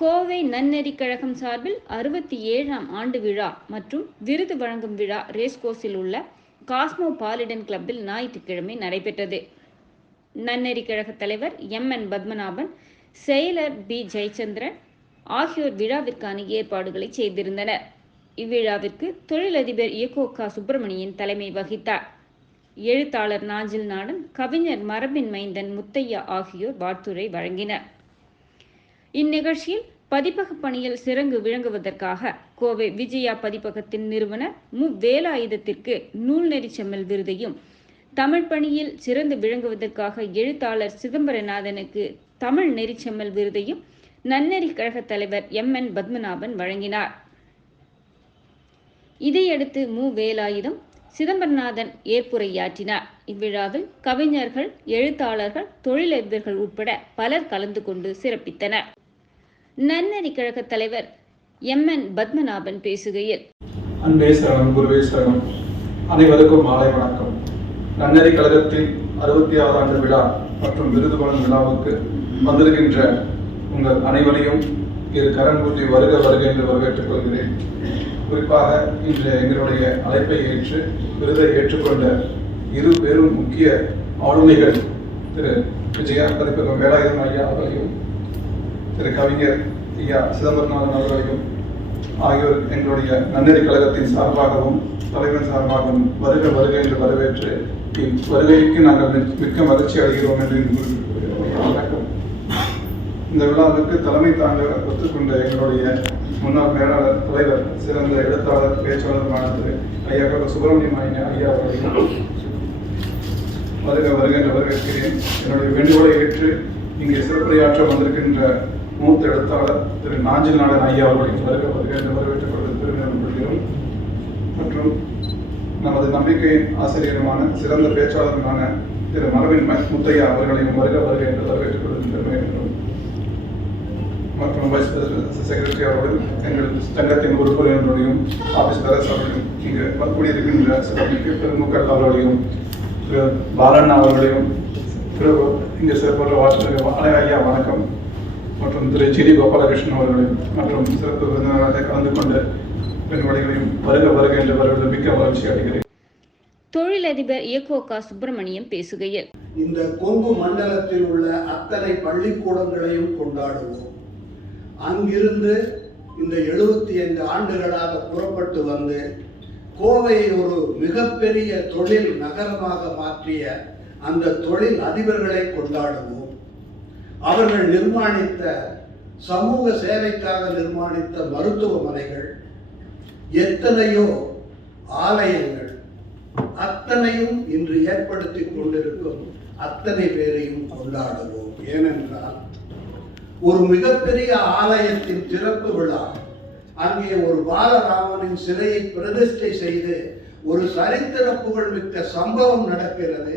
கோவை நன்னெறி கழகம் சார்பில் 67ஆம் ஆண்டு விழா மற்றும் விருது வழங்கும் விழா ரேஸ்கோர்ஸில் உள்ள காஸ்மோ பாலிடன் கிளப்பில் ஞாயிற்றுக்கிழமை நடைபெற்றது. நன்னெறி கழக தலைவர் எம்.என். பத்மநாபன், செயலர் பி. ஜெயச்சந்திரன் ஆகியோர் விழாவிற்கான ஏற்பாடுகளை செய்திருந்தனர். இவ்விழாவிற்கு தொழிலதிபர் இயக்கோ சுப்பிரமணியன் தலைமை வகித்தார். எழுத்தாளர் நாஞ்சில் நாடன், கவிஞர் மரபின் மைந்தன் முத்தையா ஆகியோர் வாழ்த்துரை வழங்கினர். இந்நிகழ்ச்சியில் பதிப்பக பணியில் சிறந்து விளங்குவதற்காக கோவை விஜயா பதிப்பகத்தின் நிறுவனர் மு. வேலாயுதத்திற்கு நூல்நெறி செம்மல் விருதையும், தமிழ் பணியில் சிறந்து விளங்குவதற்காக எழுத்தாளர் சிதம்பரநாதனுக்கு தமிழ் நெறிச்செம்மல் விருதையும் நன்னெறி கழக தலைவர் எம்.என். பத்மநாபன் வழங்கினார். இதையடுத்து மு. வேலாயுதம், சிதம்பரநாதன் ஏற்புரையாற்றினார். இவ்விழாவில் கவிஞர்கள், எழுத்தாளர்கள், தொழிலதிபர்கள் உட்பட பலர் கலந்து கொண்டு சிறப்பித்தனர். நன்னெறி கழக தலைவர் எம்.என். பத்மநாபன் பேசுகையில், அன்பே சரணம், குருவே சரணம். அனைவருக்கும் மாலை வணக்கம். நன்னெறி கழகத்தின் 66 ஆண்டு விழா மற்றும் விருது வழங்கும் விழாவுக்கு வந்திருக்கின்ற உங்கள் அனைவரையும் இரு கரம் கூட்டி வருக வருக என்று வரவேற்றுக் கொள்கிறேன். குறிப்பாக இன்று எங்களுடைய அழைப்பை ஏற்று விருதை ஏற்றுக்கொண்ட இரு பேரும் முக்கிய ஆளுமைகள் திரு விஜயா பதிப்பகம் வேலாயுதம் ஐயா அவர்களையும், திரு கவிஞர் ஐயா சிதம்பரநாதன் அவர்களையும் ஆகியோர் எங்களுடைய நன்னெறி கழகத்தின் சார்பாகவும் தலைவன் சார்பாகவும் வருக வருக என்று வரவேற்று வருகைக்கு நாங்கள் மிக்க மகிழ்ச்சி அடைகிறோம் என்று வணக்கம். இந்த விழாவுக்கு தலைமை தாங்க ஒத்துக்கொண்ட எங்களுடைய முன்னாள் மேலாளர், தலைவர், சிறந்த எழுத்தாளர், பேச்சாளருமான திரு ஐயா சுப்பிரமணியம் ஐயா அவர்களையும் வருக வருக என்று வரவேற்கிறேன். என்னுடைய வேண்டுகோளை ஏற்று இங்கே சிறப்புரையாற்ற வந்திருக்கின்ற மூத்த எழுத்தாளர் திரு நாஞ்சில் நாடன் ஐயா அவர்களையும் வருக வருக என்று வரவேற்றுக் கொள்வது பெருமிதம் கொள்கிறோம். மற்றும் நமது நம்பிக்கையின் ஆசிரியருமான சிறந்த பேச்சாளருமான திரு மரபின் முத்தையா அவர்களையும் வருக வருக என்று வரவேற்றுக் கொள்வது பெருமிதம். மற்றும் வைஸ் பிரசிடென்ட் செக்ரட்டரி அவர்களும், எங்கள் சங்கத்தின் உறுப்பினர்களையும், ஆபீஸ் பேரஸ் அவர்களையும், இங்கு கூடியிருக்கின்ற சில முக்கிய பெருமக்கள் அவர்களையும், திரு பாலண்ணா அவர்களையும், திரு இங்கு சிறப்புற ஐயா வணக்கம். மற்றும் திரு ஜி.டி. கோபாலகிருஷ்ணன் அவர்களையும் மற்றும் சிறப்பு விருந்தினராக கலந்து கொண்ட பெண்வழிகளையும் வருக வருக என்று வருவது மிக்க மகிழ்ச்சி அடைகிறேன். தொழிலதிபர் இயக்கோ சுப்பிரமணியம் பேசுகையில், இந்த கொங்கு மண்டலத்தில் உள்ள அத்தனை பள்ளிக்கூடங்களையும் கொண்டாடுவோம். அங்கிருந்து இந்த 75 ஆண்டுகளாக புறப்பட்டு வந்து கோவையை ஒரு மிகப்பெரிய தொழில் நகரமாக மாற்றிய அந்த தொழில் அதிபர்களை கொண்டாடுவோம். அவர்கள் நிர்மாணித்த சமூக சேவைக்காக நிர்மாணித்த மருத்துவமனைகள், எத்தனையோ ஆலயங்கள், அத்தனையும் இன்று ஏற்படுத்தி கொண்டிருக்கும் அத்தனை பேரையும் கொண்டாடுவோம். ஏனென்றால் ஒரு மிகப்பெரிய ஆலயத்தின் திறப்பு விழா, அங்கே ஒரு பாலராமனின் சிலையை பிரதிஷ்டை செய்து ஒரு சரித்திர புகழ்மிக்க சம்பவம் நடக்கிறது.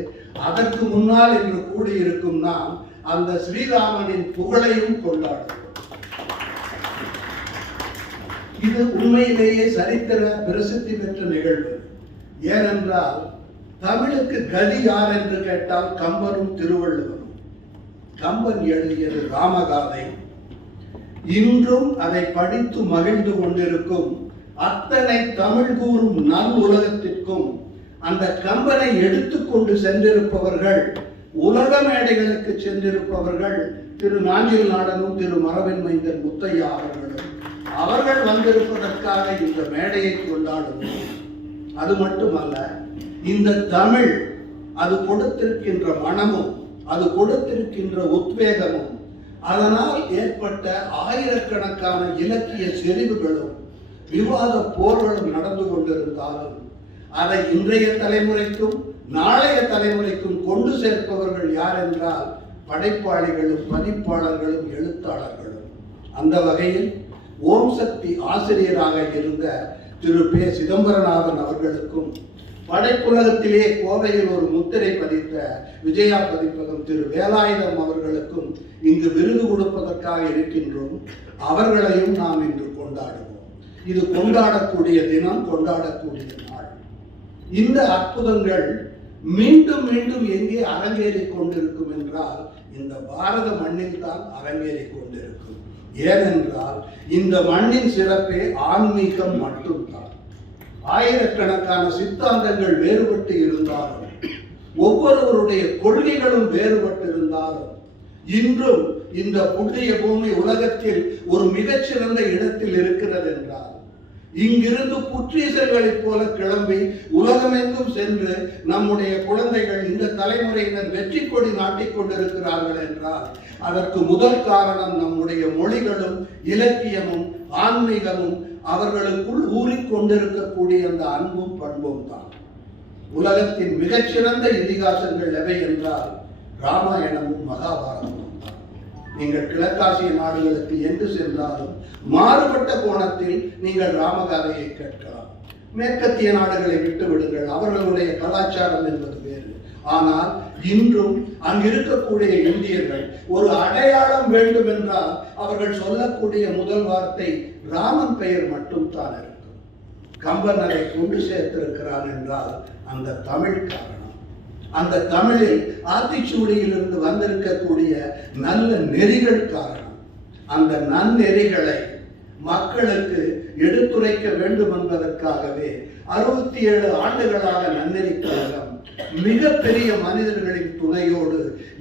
அதற்கு முன்னால் இன்று கூடியிருக்கும் நாம் அந்த ஸ்ரீராமனின் புகழையும் கொண்டாடுவோம். இது உண்மையிலேயே சரித்திர பிரசித்தி பெற்ற நிகழ்வு. ஏனென்றால் தமிழுக்கு கதி யார் என்று கேட்டால் கம்பனும் திருவள்ளுவரும். கம்பன் எழுதியது ராமகாதை. இன்றும் அதை படித்து மகிழ்ந்து கொண்டிருக்கும் அத்தனை தமிழ் கூறும் நல் உலகத்திற்கும் அந்த கம்பனை எடுத்துக்கொண்டு சென்றிருப்பவர்கள், உலக மேடைகளுக்கு சென்றிருப்பவர்கள் திரு நாஞ்சில் நாடனும் திரு மரபின் மைந்தன் முத்தையா அவர்களும். அவர்கள் வந்திருப்பதற்காக இந்த மேடையை கொண்டாடுவோம். அது மட்டுமல்ல, இந்த தமிழ் அது கொடுத்திருக்கின்ற மனமும், அது கொடுத்திருக்கின்ற உத்வேகமும், அதனால் ஏற்பட்ட ஆயிரக்கணக்கான இலக்கிய செறிவுகளும் விவாத போர்களும் நடந்து கொண்டிருந்தாலும் அதை இன்றைய தலைமுறைக்கும் நாளைய தலைமுறைக்கும் கொண்டு சேர்ப்பவர்கள் யார் என்றால் படைப்பாளிகளும், பதிப்பாளர்களும், எழுத்தாளர்களும். அந்த வகையில் ஓம் சக்தி ஆசிரியராக இருந்த திரு பே. சிதம்பரநாதன் அவர்களுக்கும், படைப்புலகத்திலே கோவையில் ஒரு முத்திரை பதித்த விஜயா பதிப்பகம் திரு வேலாயுதம் அவர்களுக்கும் இங்கு விருது கொடுப்பதற்காக இருக்கின்றோம். அவர்களையும் நாம் இன்று கொண்டாடுவோம். இது கொண்டாடக்கூடிய தினம், கொண்டாடக்கூடிய நாள். இந்த அற்புதங்கள் மீண்டும் மீண்டும் எங்கே அரங்கேறிக் கொண்டிருக்கும் என்றால் இந்த பாரத மண்ணில் தான் அரங்கேறி கொண்டிருக்கும். ஏனென்றால் இந்த மண்ணின் சிறப்பே ஆன்மீகம் மட்டும்தான். ஆயிரக்கணக்கான சித்தாந்தங்கள் வேறுபட்டு இருந்தாலும், ஒவ்வொருவருடைய கொள்கைகளும் வேறுபட்டு இருந்தாலும், இன்றும் இந்த புண்ணிய பூமி உலகத்தில் ஒரு மிகச்சிறந்த இடத்தில் இருக்கிறது என்றால், இங்கிருந்து புற்றீசல்களைப் போல கிளம்பி உலகமெங்கும் சென்று நம்முடைய குழந்தைகள், இந்த தலைமுறையினர் வெற்றி கொடி நாட்டிக் கொண்டிருக்கிறார்கள் என்றால், அதற்கு முதல் காரணம் நம்முடைய மொழிகளும் இலக்கியமும் ஆன்மீகமும் அவர்களுக்குள் ஊறிக்கொண்டிருக்கக்கூடிய அந்த அன்பும் பண்பும் தான். உலகத்தின் மிகச்சிறந்த இதிகாசங்கள் எவை என்றால் ராமாயணமும் மகாபாரதமும் தான். நீங்கள் கிழக்காசிய நாடுகளுக்கு எங்கு சென்றாலும் மாறுபட்ட கோணத்தில் நீங்கள் ராமகாதையை கேட்கலாம். மேற்கத்திய நாடுகளை விட்டு விடுங்கள், அவர்களுடைய கலாச்சாரம் என்பது வேறு. ஆனால் இன்றும் அங்கு இருக்கக்கூடிய இந்தியர்கள் ஒரு அடையாளம் வேண்டும் என்றால் அவர்கள் சொல்லக்கூடிய முதல் வார்த்தை ராமன் பெயர் மட்டும் தான் இருக்கும். கம்பன் அதை கொண்டு சேர்த்திருக்கிறான் என்றால் அந்த தமிழ் காரணம். அந்த தமிழில் ஆத்திச்சூடியிலிருந்து வந்திருக்கக்கூடிய நல்ல நெறிகள் காரணம். அந்த நன்னெறிகளை மக்களுக்கு எடுத்துரைக்க வேண்டும் என்பதற்காகவே 67 ஆண்டுகளாக நன்னெறி கழகம் மிகப்பெரிய மனிதர்களின் துணையோடு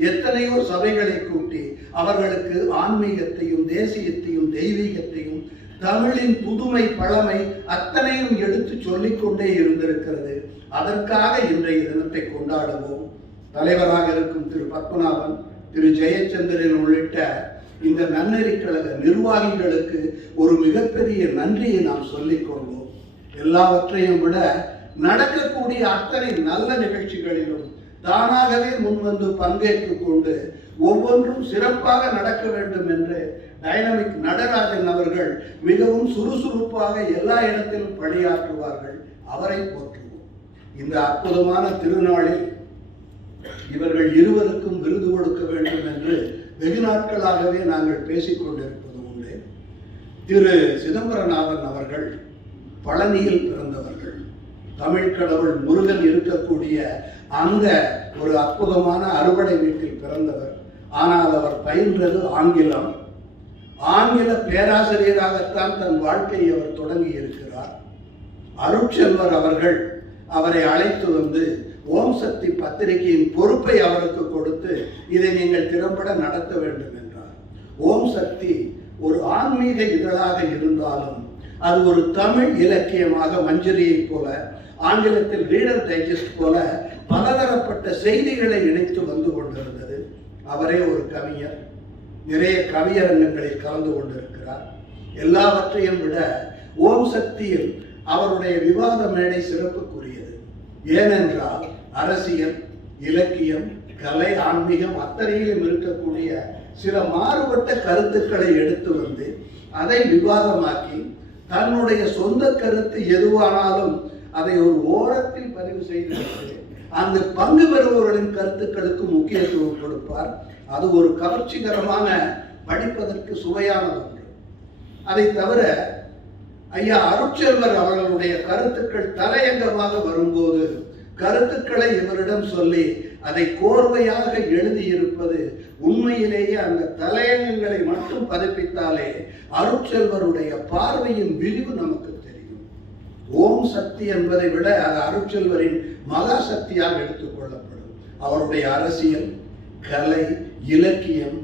எத்தனையோ சபைகளை கூட்டி அவர்களுக்கு ஆன்மீகத்தையும் தேசியத்தையும் தெய்வீகத்தையும் தமிழின் புதுமை பழமை அத்தனையும் எடுத்து சொல்லிக்கொண்டே இருந்திருக்கிறது. அதற்காக இன்றைய தினத்தை கொண்டாடுவோம். தலைவராக இருக்கும் திரு பத்மநாபன், திரு ஜெயச்சந்திரன் உள்ளிட்ட இந்த நன்னெறி கழக நிர்வாகிகளுக்கு ஒரு மிகப்பெரிய நன்றியை நாம் சொல்லிக் கொள்வோம். எல்லாவற்றையும் விட நடக்கக்கூடிய அத்தனை நல்ல நிகழ்ச்சிகளிலும் தானாகவே முன்வந்து பங்கேற்றுக் கொண்டு ஒவ்வொன்றும் சிறப்பாக நடக்க வேண்டும் என்று டைனமிக் நடராஜன் அவர்கள் மிகவும் சுறுசுறுப்பாக எல்லா இடத்திலும் பணியாற்றுவார்கள். அவரை போற்றுவோம். இந்த அற்புதமான திருநாளில் இவர்கள் இருவருக்கும் விருது கொடுக்க வேண்டும் என்று வெகு நாட்களாகவே நாங்கள் பேசிக் கொண்டிருப்பது உண்டு. திரு சிதம்பரநாதன் அவர்கள் பழனியில் பிறந்தவர்கள். தமிழ் கடவுள் முருகன் இருக்கக்கூடிய அந்த ஒரு அற்புதமான அறுவடை வீட்டில் பிறந்தவர். ஆனால் அவர் பயின்றது ஆங்கிலம். ஆங்கில பேராசிரியராகத்தான் தன் வாழ்க்கையை அவர் தொடங்கி இருக்கிறார். அருட்செல்வர் அவர்கள் அவரை அழைத்து வந்து ஓம் சக்தி பத்திரிகையின் பொறுப்பை அவருக்கு கொடுத்து இதை நீங்கள் திறம்பட நடத்த வேண்டும் என்றார். ஓம் சக்தி ஒரு ஆன்மீக இதழாக இருந்தாலும் அது ஒரு தமிழ் இலக்கியமாக மஞ்சரியை போல, ஆங்கிலத்தில் ரீடர் டைஜஸ்ட் போல பலதரப்பட்ட செய்திகளை இணைத்து வந்து கொண்டிருந்தது. அவரே ஒரு கவிஞர், நிறைய கவியரங்கங்களில் கலந்து கொண்டிருக்கிறார். எல்லாவற்றையும் விட ஓம் சக்தியில் அவருடைய விவாத மேடை சிறப்புக்குரியது. ஏனென்றால் அரசியல், இலக்கியம், கலை, ஆன்மீகம் அத்தனையிலும் இருக்கக்கூடிய சில மாறுபட்ட கருத்துக்களை எடுத்து வந்து அதை விவாதமாக்கி தன்னுடைய சொந்த கருத்து எதுவானாலும் அதை ஒரு ஓரத்தில் பதிவு செய்து அந்த பங்கு பெறுபவர்களின் கருத்துக்களுக்கு முக்கியத்துவம் கொடுப்பார். அது ஒரு கவர்ச்சிகரமான, படிப்பதற்கு சுவையான ஒன்று. அதை தவிர ஐயா அருட்செல்வர் அவர்களுடைய கருத்துக்கள் தலையங்கமாக வரும்போது கருத்துக்களை இவரிடம் சொல்லி அதை கோர்வையாக எழுதியிருப்பது உண்மையிலேயே அந்த தலையங்கங்களை மட்டும் பதிப்பித்தாலே அருட்செல்வருடைய பார்வையின் விரிவு நமக்கு தெரியும். ஓம் சக்தி என்பதை விட அது அருட்செல்வரின் மகா சக்தியாக எடுத்துக்கொள்ளப்படும். அவருடைய அரசியல், கலை, இலக்கியம்,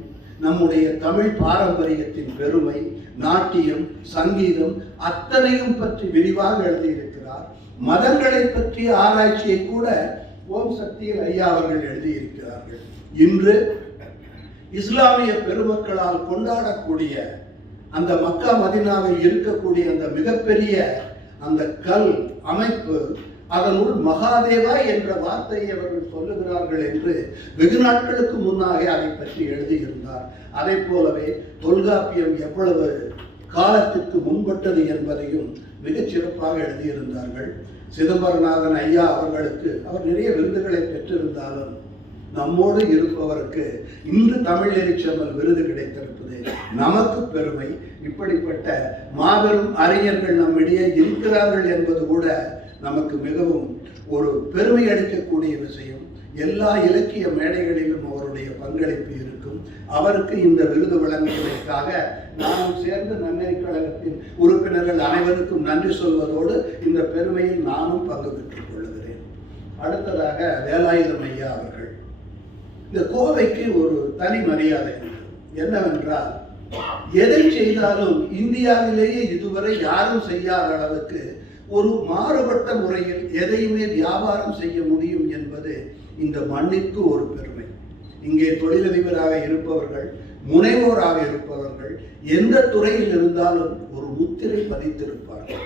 நம்முடைய தமிழ் பாரம்பரியத்தின் பெருமை, நாட்டியம், சங்கீதம் அத்தனையும் பற்றி விரிவாக எழுதியிருக்கிறார். மதங்களை பற்றிய ஆராய்ச்சியை கூட ஓம் சக்தியில் ஐயா அவர்கள் எழுதியிருக்கிறார்கள். இன்று இஸ்லாமிய பெருமக்களால் கொண்டாடக்கூடிய அந்த மக்கா மதினாவில் இருக்கக்கூடிய அந்த மிகப்பெரிய அந்த கல் அமைப்பு, அதனுள் மகாதேவா என்ற வார்த்தையை அவர்கள் சொல்லுகிறார்கள் என்று வெகு நாட்களுக்கு முன்னாக அதை பற்றி எழுதியிருந்தார். அதை போலவே தொல்காப்பியம் எவ்வளவு காலத்திற்கு முன்பட்டது என்பதையும் மிகச் சிறப்பாக எழுதியிருந்தார்கள். சிதம்பரநாதன் ஐயா அவர்களுக்கு அவர் நிறைய விருதுகளை பெற்றிருந்தாலும் நம்மோடு இருப்பவருக்கு இன்று தமிழ் எரிச்செம்மல் விருது கிடைத்திருப்பது நமக்கு பெருமை. இப்படிப்பட்ட மாபெரும் அறிஞர்கள் நம்மிடையே இருக்கிறார்கள் என்பது கூட நமக்கு மிகவும் ஒரு பெருமை அளிக்கக்கூடிய விஷயம். எல்லா இலக்கிய மேடைகளிலும் அவருடைய பங்களிப்பு இருக்கும். அவருக்கு இந்த விருது வழங்குவதற்காக நானும் சேர்ந்து நன்னெறி கழகத்தின் உறுப்பினர்கள் அனைவருக்கும் நன்றி சொல்வதோடு இந்த பெருமையில் நானும் பங்கு பெற்றுக் கொள்கிறேன். அடுத்ததாக வேலாயுதம் ஐயா அவர்கள். இந்த கோவைக்கு ஒரு தனி மரியாதை என்னவென்றால், எதை செய்தாலும் இந்தியாவிலேயே இதுவரை யாரும் செய்யாத அளவுக்கு ஒரு மாறுபட்ட முறையில் எதையுமே வியாபாரம் செய்ய முடியும் என்பது இந்த மண்ணிற்கு ஒரு பெருமை. இங்கே தொழிலதிபராக இருப்பவர்கள், முனைவோராக இருப்பவர்கள் எந்த துறையில் இருந்தாலும் ஒரு முத்திரை பதித்திருப்பார்கள்.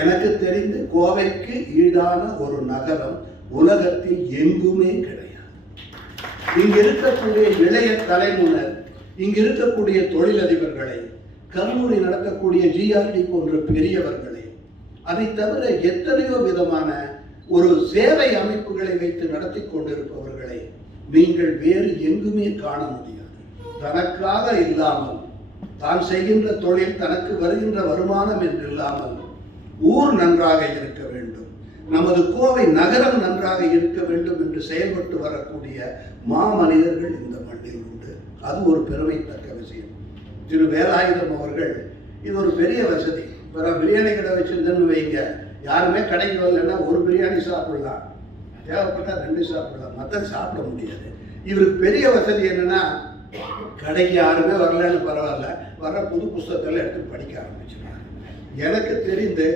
எனக்கு தெரிந்து கோவைக்கு ஈடான ஒரு நகரம் உலகத்தில் எங்குமே கிடையாது. இங்கு இருக்கக்கூடிய இளைய தலைமுறையினர், இங்கு இருக்கக்கூடிய தொழிலதிபர்களை, கல்லூரி நடத்தக்கூடிய ஜிஆர்டி போன்ற பெரியவர்களை, அதை தவிர எத்தனையோ விதமான ஒரு சேவை அமைப்புகளை வைத்து நடத்தி கொண்டிருப்பவர்களை நீங்கள் வேறு எங்குமே காண முடியாது. தனக்காக இல்லாமல், தான் செய்கின்ற தொழில் தனக்கு வருகின்ற வருமானம் என்று இல்லாமல் ஊர் நன்றாக இருக்க வேண்டும், நமது கோவை நகரம் நன்றாக இருக்க வேண்டும் என்று செயல்பட்டு வரக்கூடிய மாமனிதர்கள் இந்த மண்ணில் உண்டு. அது ஒரு பெருமைத்தக்க விஷயம். திரு வேலாயுதம் அவர்கள், இது ஒரு பெரிய வசதி. இப்போ பிரியாணி கடை வச்சிருந்தேன்னு வைங்க, யாருமே கடைக்கு வரலன்னா ஒரு பிரியாணி சாப்பிடலாம், தேவைப்பட்டால் 2 சாப்பிடலாம், மற்ற சாப்பிட முடியாது. இவருக்கு பெரிய வசதி என்னன்னா, கடைக்கு யாருமே வரலன்னு பரவாயில்ல, வர புது புத்தகத்தில் எடுத்து படிக்க ஆரம்பிச்சிருக்காங்க. எனக்கு தெரிந்து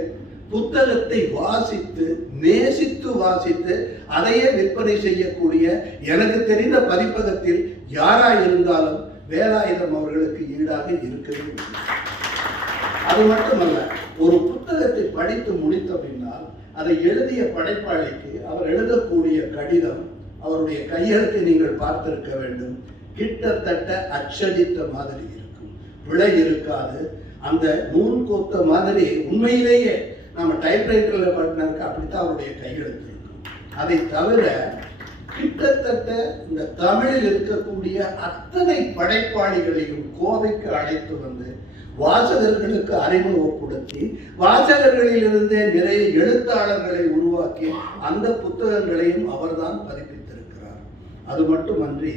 புத்தகத்தை வாசித்து நேசித்து வாசித்து அதையே விற்பனை செய்யக்கூடிய எனக்கு தெரிந்த பதிப்பகத்தில் யாராக இருந்தாலும் வேலாயுதம் அவர்களுக்கு ஈடாக இருக்கவே இல்லை. அது மட்டுமல்ல, ஒரு புத்தகத்தை படித்து முடித்த பின்னால் அதை எழுதிய படைப்பாளிக்கு அவர் எழுதக்கூடிய கடிதம், அவருடைய கையெழுத்தை நீங்கள் பார்த்திருக்க வேண்டும். கிட்டத்தட்ட அச்சடித்த மாதிரி இருக்கும், பிழை இருக்காது. அந்த நூல் கோத்த மாதிரி உண்மையிலேயே நம்ம டைப்ரைட்டரில் பண்ணினாக்க அப்படித்தான் அவருடைய கையெழுத்து இருக்கும். அதை தவிர கிட்டத்தட்ட இந்த தமிழில் இருக்கக்கூடிய அத்தனை படைப்பாளிகளையும் கோவைக்கு அழைத்து வந்து வாசகர்களுக்கு அறிமுகப்படுத்தி, வாசகர்களிலிருந்தே நிறைய எழுத்தாளர்களை உருவாக்கி அந்த புத்தகங்களையும் அவர்தான் பதிப்பித்திருக்கிறார். அது மட்டுமன்றி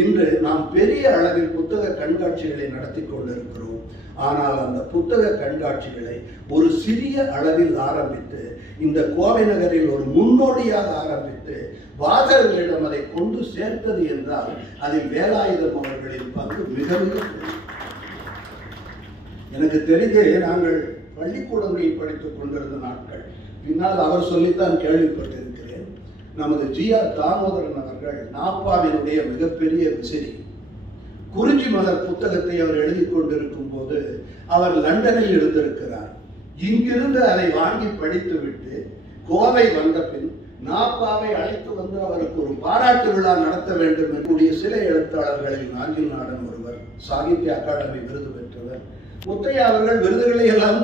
இன்று நாம் பெரிய அளவில் புத்தக கண்காட்சிகளை நடத்தி கொண்டிருக்கிறோம். ஆனால் அந்த புத்தக கண்காட்சிகளை ஒரு சிறிய அளவில் ஆரம்பித்து, இந்த கோவை நகரில் ஒரு முன்னோடியாக ஆரம்பித்து வாசகர்களிடம் அதை கொண்டு சேர்த்தது என்றால் அதில் வேலாயுதம் அவர்களின் பங்கு மிக மிக எனக்கு தெரிந்து நாங்கள் பள்ளிக்கூடங்களில் படித்துக் கொண்டிருந்த நாட்கள், பின்னால் அவர் சொல்லித்தான் கேள்விப்பட்டிருக்கிறேன். நமது ஜிஆர் தாமோதரன் அவர்கள் நாப்பாவினுடைய மிகப்பெரிய விசிறி. குறிஞ்சி மலர் புத்தகத்தை அவர் எழுதி கொண்டிருக்கும் போது அவர் லண்டனில் இருந்திருக்கிறார். இங்கிருந்து அதை வாங்கி படித்துவிட்டு கோவை வந்த பின் நாப்பாவை அழைத்து வந்து அவருக்கு ஒரு பாராட்டு விழா நடத்த வேண்டும் என்கூடிய சில எழுத்தாளர்களில் நாஞ்சில் நாடன் ஒருவர், சாகித்ய அகாடமி விருது பெற்றவர். முத்தையா அவர்கள் விருதுகளை எல்லாம்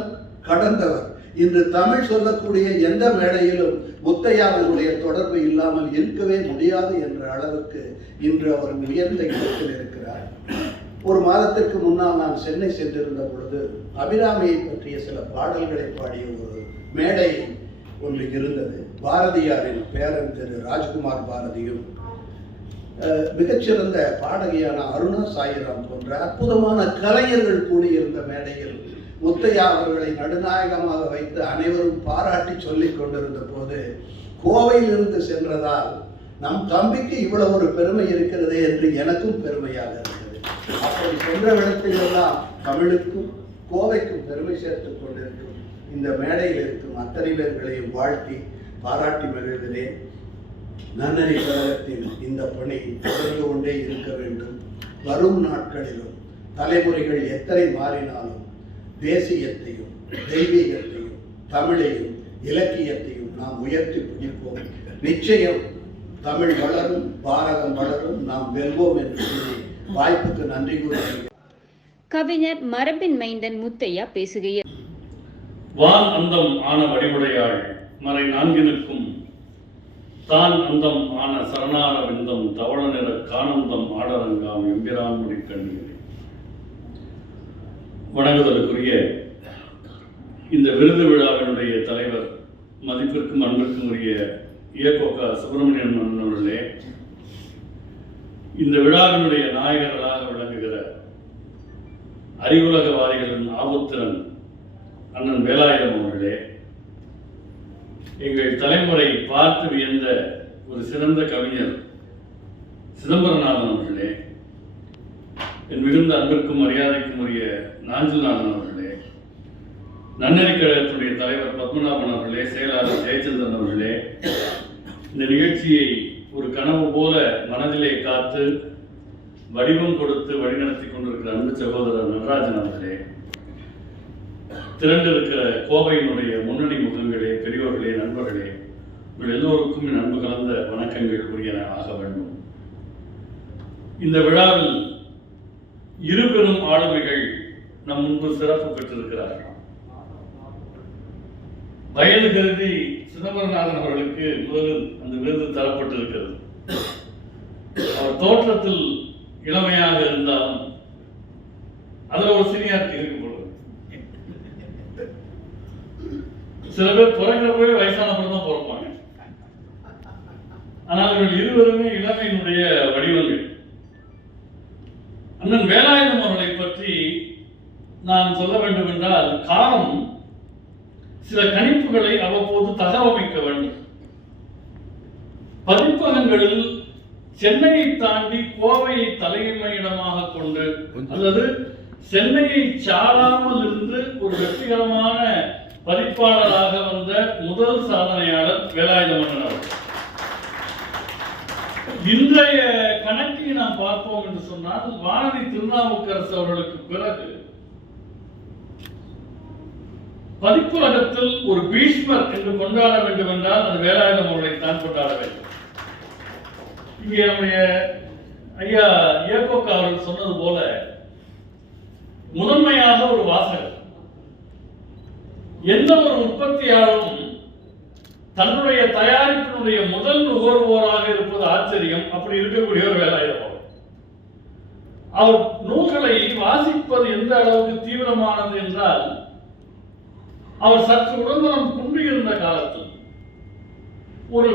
கடந்தவர். இன்று தமிழ் சொல்லக்கூடிய எந்த மேடையிலும் முத்தையாவினுடைய தொடர்பு இல்லாமல் இருக்கவே முடியாது என்ற அளவுக்கு இன்று அவர் உயர்ந்த இடத்தில் இருக்கிறார். ஒரு மாதத்திற்கு முன்னால் நான் சென்னை சென்றிருந்த பொழுது அபிராமியை பற்றிய சில பாடல்களை பாடிய ஒரு மேடை ஒன்று இருந்தது. பாரதியாரின் பேரன் திரு ராஜ்குமார் பாரதியும் மிகச்சிறந்த பாடகியான அருணா சாயிராம் போன்ற அற்புதமான கலைஞர்கள் கூடியிருந்த மேடையில் முத்தையா அவர்களை நடுநாயகமாக வைத்து அனைவரும் பாராட்டி சொல்லிக் கொண்டிருந்த போது, கோவையிலிருந்து சென்றதால் நம் தம்பிக்கு இவ்வளவு ஒரு பெருமை இருக்கிறதே என்று எனக்கும் பெருமையாக இருந்தது. அப்படி சென்ற இடத்திலெல்லாம் தமிழுக்கும் கோவைக்கும் பெருமை சேர்த்துக் கொண்டிருக்கும் இந்த மேடையில் இருக்கும் அத்தனை பேர்களையும் வாழ்த்தி பாராட்டி மகிழ்கிறேன். நன்னெறி கழகத்தின் இந்த பணி தொடர்ந்து கொண்டே இருக்க வேண்டும். வரும் நாட்களிலும் தலைமுறைகள் எத்தனை மாறினாலும் தேசியத்தையும் தெய்வீகத்தையும் தமிழையும் இலக்கியத்தையும் நாம் உயர்த்தி பிடிப்போம். நிச்சயம் தமிழ் வளரும், பாரதம் வளரும், நாம் வெல்வோம் என்று சொல்லி வாய்ப்புக்கு நன்றி கூறுகிறேன். கவிஞர் மரபின் மைந்தன் முத்தையா பேசுகையில், வான் அந்தம் ஆன வடிவுடையாள் மறை நான்கினுக்கும் தான் அந்தம் ஆன சரணார விந்தம் தவள நிற கானந்தம் ஆடரங்காம் எம்பிரான் முடி கண்ணீர். வணங்குதலுக்குரிய இந்த விருது விழாவினுடைய தலைவர், மதிப்பிற்கும் அன்பிற்கும் உரிய இயக்கோக்கா சுப்பிரமணியன் அவர்களே, இந்த விழாவினுடைய நாயகர்களாக விளங்குகிற அறிவுலகவாதிகளின் ஆபுத்திரன் அண்ணன் வேலாயுதம் அவர்களே, எங்கள் தலைமுறை பார்த்து வியந்த ஒரு சிறந்த கவிஞர் சிதம்பரநாதன் அவர்களே, என் மிகுந்த அன்பிற்கும் மரியாதைக்கும் உரிய நாஞ்சில்நாதன் அவர்களே, நன்னெறி கழகத்துடைய தலைவர் பத்மநாபன் அவர்களே, செயலாளர் ஜெயச்சந்திரன் அவர்களே, இந்த நிகழ்ச்சியை ஒரு கனவு போல மனதிலே காத்து வடிவம் கொடுத்து வழிநடத்தி கொண்டிருக்கிற அன்பு சகோதரர் நடராஜன் அவர்களே, திரண்டிருக்கிற கோவையினுடைய முன்னணி முகங்களே, பெரியோர்களே, நண்பர்களே, உங்கள் எல்லோருக்கும் என் அன்பு கலந்த வணக்கங்கள் உரியன ஆக வேண்டும். இந்த விழாவில் இருபெரும் ஆளுமைகள் நம் முன்பு சிறப்பு பெற்றிருக்கிறார்கள். வயது கருதி சிதம்பரநாதன் அவர்களுக்கு முதலில் அந்த விருது தரப்பட்டிருக்கிறது. அவர் தோற்றத்தில் இளமையாக இருந்தாலும் அதுல ஒரு சீனியாரிட்டி இருக்கு போல. சில பேர் பிறக்கிறப்பவே வயசானப்பறம் தான் பிறப்பாங்க. ஆனால் இவர்கள் இருவருமே இளமையினுடைய வடிவங்கள். அண்ணன் வேலாயுதம் அவர்களை பற்றி நான் சொல்ல வேண்டும் என்றால், காலம் சில கணிப்புகளை அவ்வப்போது தகவமைக்க வேண்டும். பதிப்பகங்களில் சென்னையை தாண்டி கோவையை தலைமையிடமாக கொண்டு அல்லது சென்னையை சாராமல் இருந்து ஒரு வெற்றிகரமான பதிப்பாளராக வந்த முதல் சாதனையாளர் வேலாயுதம் அவர்கள். இன்றைய கணக்கை நாம் பார்ப்போம் என்று சொன்னால், வானதி திருநாவுக்கரசு அவர்களுக்கு பிறகு பதிப்புலகத்தில் ஒரு பீஷ்மர் என்று கொண்டாட வேண்டும் என்றால் அது வேலாயுதம் அவர்களை தான் கொண்டாட வேண்டும். இங்கே நம்முடைய ஐயா இயக்கோக்கா அவர்கள் சொன்னது போல, முதன்மையாக ஒரு வாசகர். எந்த ஒரு உற்பத்தியாளரும் தன்னுடைய தயாரிப்பினுடைய முதல் நுகர்வோராக இருப்பது ஆச்சரியம். அப்படி இருக்கக்கூடிய ஒரு வேலாயுதம் அவர் நூல்களை வாசிப்பது எந்த அளவுக்கு தீவிரமானது என்றால், அவர் சற்று உடல்நலம் குன்றியிருந்த காலத்தில் ஒரு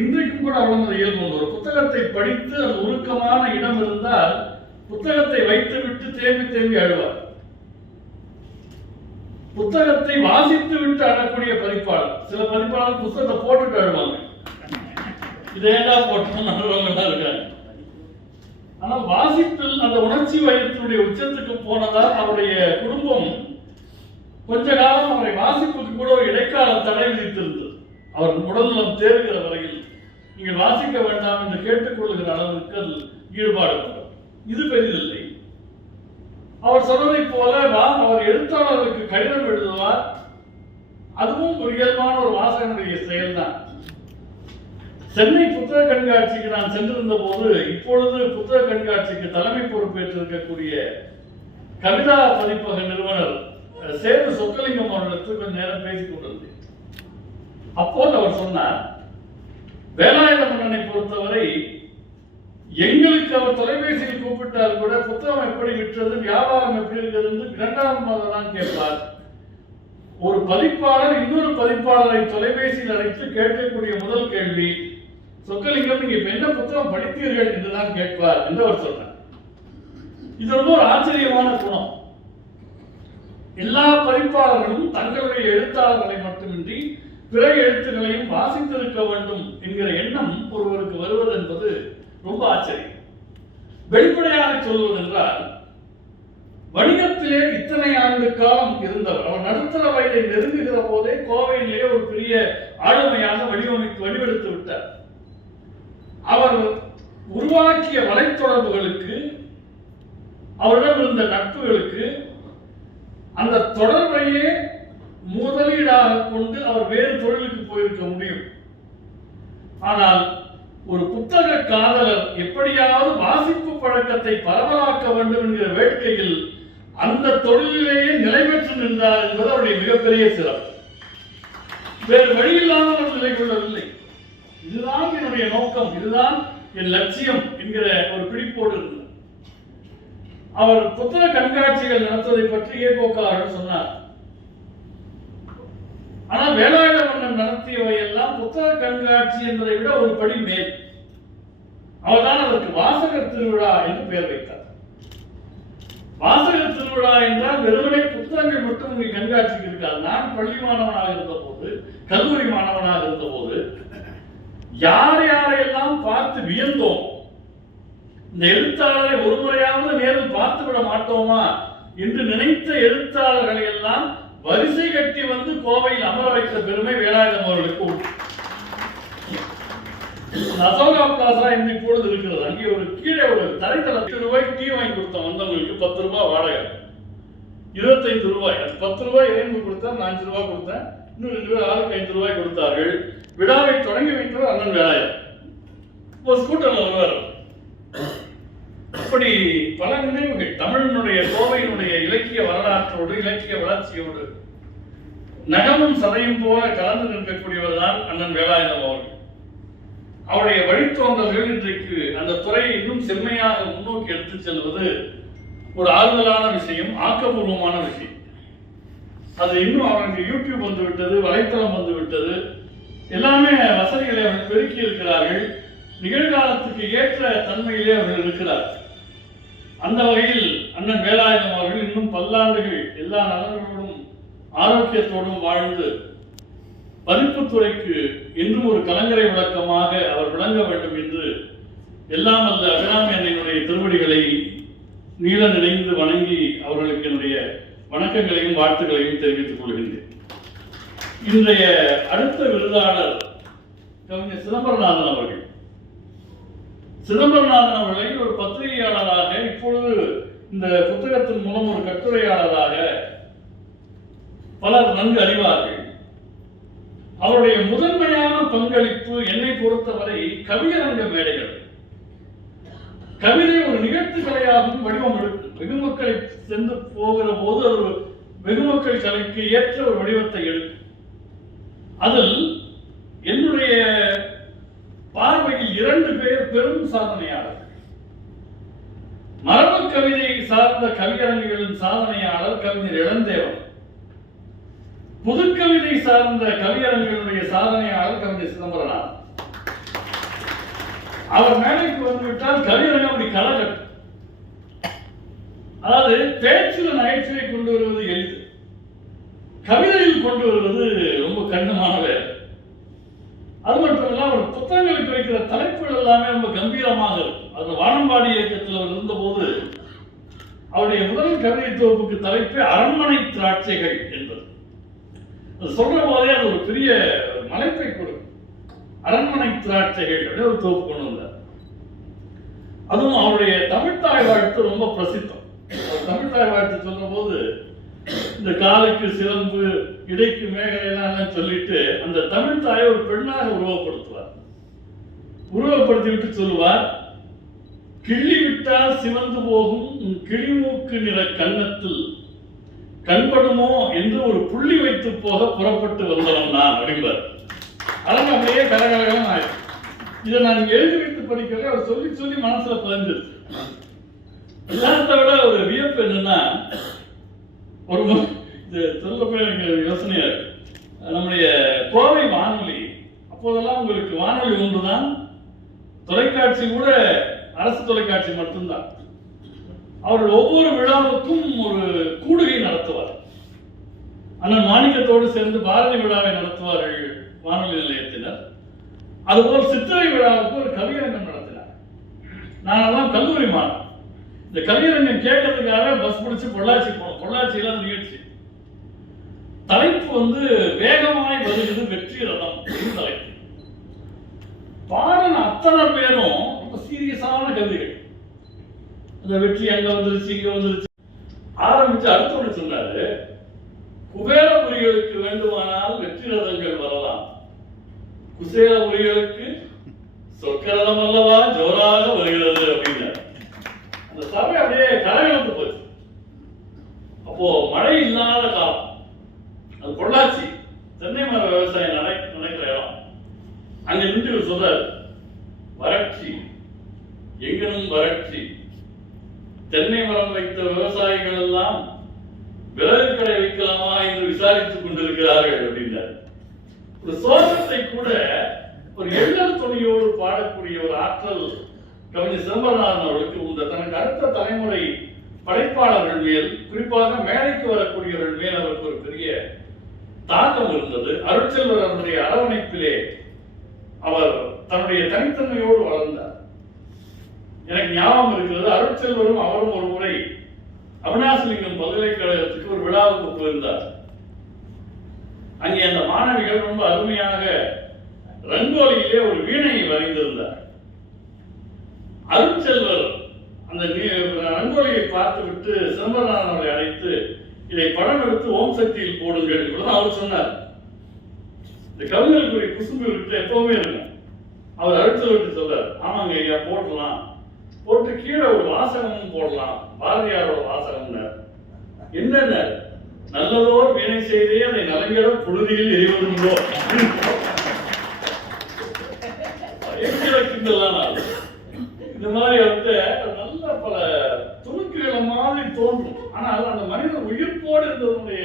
இன்றைக்கும் கூட அவ்வளவு இயல்பு. ஒரு புத்தகத்தை படித்து அது உருக்கமான இடம் இருந்தால் புத்தகத்தை வைத்துவிட்டு தேம்பி தேம்பி அழுவார். புத்தகத்தை வாசித்து விட்டு அழக்கூடிய பதிப்பாளர். சில பதிப்பாளர் புத்தகத்தை போட்டுட்டு அழுவாங்க. இதேடா போட்டோம் நல்லவங்கதான் இருக்காங்க. ஆனால் வாசிப்பில் அந்த உணர்ச்சி வயத்தினுடைய உச்சத்துக்கு போனதால் அவருடைய குடும்பம் கொஞ்ச காலம் அவரை வாசிப்புக்கு கூட ஒரு இடைக்கால தடை விதித்திருந்தது. அவர் உடல்நலம் தேறுகிற வரையில் நீங்கள் வாசிக்க வேண்டாம் என்று கேட்டுக்கொள்கிற அளவுக்கு ஈடுபாடு கொண்டார். இது பெரிதில்லை. அவர் சொன்னதை போல அவர் எழுத்தாளர்களுக்கு கடிதம் எழுதுவார். அதுவும் ஒரு இயல்பான ஒரு வாசகனுடைய செயல்தான். சென்னை புத்தக கண்காட்சிக்கு நான் சென்றிருந்த போது, இப்பொழுது புத்தக கண்காட்சிக்கு தலைமை பொறுப்பேற்றிருக்கக்கூடிய கவிதா பதிப்பக நிறுவனர் சேது சொக்கலிங்கம் அவர்களுக்கு கொஞ்சம் நேரம் பேசிக் கொண்டிருந்தேன். அப்போது அவர் சொன்னார், வேலாயுத மன்னனை பொறுத்தவரை எங்களுக்கு அவர் தொலைபேசியில் கூப்பிட்டால் கூட புத்தகம் எப்படி விற்றது, வியாபாரம் எப்படி இருக்கிறது இரண்டாம் தான் கேட்பார். ஒரு பதிப்பாளர் இன்னொரு பதிப்பாளரை தொலைபேசியில் அழைத்து கேட்கக்கூடிய முதல் கேள்வி, சொக்கலிங்கம் நீங்க இப்ப என்ன புத்தகம் படித்தீர்கள் என்றுதான் கேட்பார் என்று அவர் சொன்னார். இது ரொம்ப ஒரு ஆச்சரியமான குணம். எல்லா பதிப்பாளர்களும் தங்களுடைய எழுத்தாளர்களை மட்டுமின்றி பிற எழுத்துக்களையும் வாசித்திருக்க வேண்டும் என்கிற எண்ணம் ஒருவருக்கு வருவது என்பது ரொம்ப ஆச்சரியம். வெளிப்படையாக சொல்வதென்றால், வணிகத்திலே இத்தனை ஆண்டு காலம் இருந்தவர். அவர் நடுத்தர வயதை நெருங்குகிற போதே கோவையிலே ஒரு பெரிய ஆளுமையாக வடிவெடுத்து விட்டார். அவர் உருவாக்கிய வலைத்தொடர்புகளுக்கு, அவரிடம் இருந்த நட்புகளுக்கு, அந்த தொடர்பையே முதலீடாக கொண்டு அவர் வேறு தொழிலுக்கு போயிருக்க முடியும். ஆனால் ஒரு புத்தக காதலர் எப்படியாவது வாசிப்பு பழக்கத்தை பரவலாக்க வேண்டும் என்கிற வேட்கையில் அந்த தொழிலிலேயே நிலை பெற்று நின்றார் என்பது அவருடைய மிகப்பெரிய சிறப்பு. வேறு வழியில்லாமல் அவர் நிலை கொள்ளவில்லை. இதுதான் என்னுடைய நோக்கம், இதுதான் என் லட்சியம் என்கிற ஒரு பிடிப்போடு இருந்தார். அவர் புத்தக கண்காட்சிகள் நடத்துவதை பற்றி இயக்கோக்கா அவர்கள் சொன்னார். ஆனால் வேலாயுத மன்னன் நடத்தியவை எல்லாம் புத்தக கண்காட்சி என்பதை விட ஒரு படி மேல். அவர்தான் அதற்கு வாசகர் திருவிழா என்று பெயர் வைத்தார். வாசகர் திருவிழா என்றால் வெறுமனே புத்தகங்கள் மட்டும் இங்கே கண்காட்சிக்கு இருக்காது. நான் பள்ளி மாணவனாக இருந்த போது, கல்லூரி மாணவனாக இருந்த போது யார் யாரையெல்லாம் பார்த்து வியந்தோம், இந்த எழுத்தாளரை ஒரு முறையாவது நேரில் பார்த்து விட மாட்டோமா என்று நினைத்த எழுத்தாளர்களை எல்லாம் வரிசை கட்டி வந்து கோவையில் அமர வைத்த பெருமை வேலாயுதம் அவர்களுக்கு உண்டு. அசோகா பிளாசா என்று இப்பொழுது இருக்கிறது. அங்கே ஒரு கீழே ஒரு தரைத்தளம் ரூபாய்க்கு டீ வாங்கி கொடுத்தோம் வந்தவங்களுக்கு. 10 ரூபாய் வாடகை, 25 ரூபாய். அது 10 ரூபாய் இறைந்து கொடுத்தேன், நான் 5 ரூபாய் கொடுத்தேன், இன்னும் 2 பேர் ஆளுக்கு 5 ரூபாய் கொடுத்தார்கள். விழாவை தொடங்கி வைத்தவர் அண்ணன் வேலாயுதம். ஒரு ஸ்கூட்டர்ல வருவார். அப்படி பல நினைவுகள் தமிழினுடைய கோவையினுடைய இலக்கிய வரலாற்றோடு இலக்கிய வளர்ச்சியோடு நகமும் சதையும் போல கலந்து நிற்கக்கூடியவர் தான் அண்ணன் வேலாயுதம் அவர்கள். அவருடைய வழித்தோன்றல்கள் இன்றைக்கு அந்த துறையை இன்னும் செம்மையாக முன்னோக்கி எடுத்துச் செல்வது ஒரு ஆறுதலான விஷயம், ஆக்கப்பூர்வமான விஷயம். அது இன்னும் அவருக்கு யூடியூப் வந்து விட்டது, வலைத்தளம் வந்து விட்டது, எல்லாமே வசதிகளை அவர்கள் பெருக்கி இருக்கிறார்கள். நிகழ்காலத்துக்கு ஏற்ற தன்மையிலே அவர்கள் இருக்கிறார்கள். அந்த வகையில் அண்ணன் வேலாயுதம் அவர்கள் இன்னும் பல்லாண்டுகள் எல்லா நலன்களோடும் ஆரோக்கியத்தோடும் வாழ்ந்து பதிப்புத்துறைக்கு இன்னும் ஒரு கலங்கரை விளக்கமாக அவர் விளங்க வேண்டும் என்று எல்லாம் அல்ல அபிராமி அன்னையினுடைய திருவடிகளை நீள நினைந்து வணங்கி அவர்களுக்கு என்னுடைய வணக்கங்களையும் வாழ்த்துக்களையும் தெரிவித்துக் கொள்கின்றேன். இன்றைய அடுத்த விருதாளர் கவிஞர் சிதம்பரநாதன் அவர்கள். சிதம்பரநாதன் அவர்களை ஒரு பத்திரிகையாளராக, இப்பொழுது இந்த புத்தகத்தின் மூலம் ஒரு கட்டுரையாளராக பலர் நன்கு அறிவார்கள். அவருடைய முதன்மையான பங்களிப்பு என்னை பொறுத்தவரை கவியரங்க மேடைகள். கவிதை ஒரு நிகழ்ச்சி கலையாகவும் வடிவம் எடுக்கும். வெகுமக்களை சென்று போகிற போது அது வெகுமக்கள் கலைக்கு ஏற்ற ஒரு வடிவத்தை எடுக்கும். அதில் என்னுடைய பார்வையில் 2 பேர் பெரும் சாதனையாளர்கள். மரபு கவிதை சார்ந்த கவியரங்குகளின் சாதனையாளர் கவிஞர் இளந்தேவன். புதுக்கவிதை சார்ந்த கவியரங்குகளுடைய சாதனையாளர் கவிஞர் சிதம்பரநாதன். அவர் மேடைக்கு வந்துவிட்டால் கவியரங்கம் அப்படி கலகட்டும். அதாவது பேச்சில் நகைச்சுவை கொண்டு வருவது எளிது, கவிதையில் கொண்டு வருவது ரொம்ப கடினமான வேலை. அது மட்டும் இல்லாம ஒரு புத்தகங்களுக்கு வைக்கிற தலைப்புகள் எல்லாமே ரொம்ப கம்பீரமாக இருக்கும். அது வானம்பாடி இயக்கத்தில் அவர் இருந்தபோது அவருடைய முதல் கவிதை தொகுப்புக்கு தலைப்பு அரண்மனை திராட்சைகள் என்பது. அது சொல்ற போதே அது ஒரு பெரிய மலைப்பை கொடுக்கும். அரண்மனை திராட்சைகள் அப்படின்னு ஒரு தொகுப்பு கொண்டு வந்தார். அதுவும் அவருடைய தமிழ்த்தாய் வாழ்த்து ரொம்ப பிரசித்தம். தமிழ்த்தாய் வாழ்த்து சொல்ற போது இந்த காலுக்கு சிலம்பு, இடைக்கு மேகலையெல்லாம் சொல்லிட்டு அந்த தமிழ்த்தாயை ஒரு பெண்ணாக உருவப்படுத்துவார். உருவப்படுத்தி விட்டு சொல்லுவார், கிள்ளி விட்டால் சிவந்து போகும் கிளிமூக்கு நிற கன்னத்தில் கண்படுமோ என்று ஒரு புள்ளி வைத்து போக புறப்பட்டு வந்தவன் நான் அப்படிம்பார். அதனால அப்படியே கரகரகம் ஆயிடும். இதை நான் எழுதி வைத்து படிக்கிறேன். அவர் சொல்லி சொல்லி மனசுல பதிஞ்சிருச்சு. எல்லாத்த விட ஒரு வியப்பு என்னன்னா, ஒரு சொல்ல போய் எனக்கு யோசனையா இருக்கு. நம்முடைய கோவை வானொலி, அப்போதெல்லாம் உங்களுக்கு வானொலி ஒன்றுதான், தொலைக்காட்சி கூட அரசு தொலைக்காட்சி மட்டும்தான். அவர்கள் ஒவ்வொரு விழாவுக்கும் ஒரு கூடுகை நடத்துவார். அண்ணன் மாணிக்கத்தோடு சேர்ந்து பாரதி விழாவை நடத்துவார்கள் வானொலி நிலையத்தினர். அதுபோல் சித்திரை விழாவுக்கு ஒரு கவியரங்கம் நடத்தினார். நாங்கெல்லாம் கல்லூரி மாணவன். இந்த கவியரங்கம் கேட்கறதுக்காக பஸ் பிடிச்சு பொள்ளாச்சி போனோம். பொள்ளாச்சியில நிகழ்ச்சி தலைப்பு வேகமாய் வருகிறது வெற்றி ரதம் தலைப்பு. பாடின அத்தனை பேரும் ரொம்ப சீரியஸான கவிதைகள். அந்த வெற்றி அங்க வந்துருச்சு, இங்க வந்துருச்சு ஆரம்பிச்சு அடுத்தோடு சொன்னாரு, குபேரபுரிகளுக்கு வேண்டுமானால் வெற்றி ரதங்கள் வரலாம், குசேலபுரிகளுக்கு சொற்கரதம் அல்லவா ஜோராக வருகிறது அப்படின்னாரு. அந்த சபை அப்படியே கலகலந்து போச்சு. அப்போ மழை இல்லாத காலம். அது பொள்ளாச்சி தென்னை மர விவசாயம் நடக்கிற இடம். அங்க நின்று சொல்றாரு, வறட்சி எங்கனும் வறட்சி, தென்னை மரம் வைத்த விவசாயிகள் எல்லாம் விறகு கடை வைக்கலாமா என்று விசாரித்துக் கொண்டிருக்கிறார்கள் அப்படின்னார். ஒரு சோகத்தை கூட ஒரு எண்ணல் துணியோடு பாடக்கூடிய ஒரு ஆற்றல் கவிஞர் சிதம்பரநாதன் அவர்களுக்கு உண்டு. தனக்கு அடுத்த தலைமுறை படைப்பாளர்கள் மேல், குறிப்பாக மேடைக்கு வரக்கூடியவர்கள் மேல் அவருக்கு ஒரு பெரிய தாக்கம் இருந்தது. அருட்செல்வர் அவருடைய அரவணைப்பிலே அவர் தன்னுடைய தனித்தன்மையோடு வளர்ந்தார். எனக்கு ஞாபகம் இருக்கிறது, அருட்செல்வரும் அவரும் ஒரு முறை அவிநாசிலிங்கம் பல்கலைக்கழகத்துக்கு ஒரு விழாவுக்கு போயிருந்தார். அங்கே அந்த மாணவிகள் ரொம்ப அருமையாக ரங்கோலியிலே ஒரு வீணையை வரைந்திருந்தார். அருட்செல்வர் அந்த ரங்கோலியை பார்த்துவிட்டு சிதம்பரநாதன் அவரை அழைத்து, இதை படம் எடுத்து ஓம் சக்தியில் போடுங்கள் இவ்வளவுதான் அவர் சொன்னார். இந்த கவிஞர்களுடைய குசும்பு விட்டு எப்பவுமே இருக்கும். அவர் அருட்செல்வர்கிட்ட சொல்றார், ஆமாங்க ஐயா போடலாம், போட்டு கீழே ஒரு வாசகமும் போடலாம், பாரதியாரோட வாசகம்னார். என்னென்ன நல்லதோர் வினை செய்தே அதை நலங்கிட பொழுதியில் எரிவதுண்டோ இந்த மாதிரி வந்து நல்ல பல துணுக்குகளை மாதிரி தோன்றும். ஆனால் அந்த மனிதன் உயிர்ப்போடு இருந்ததனுடைய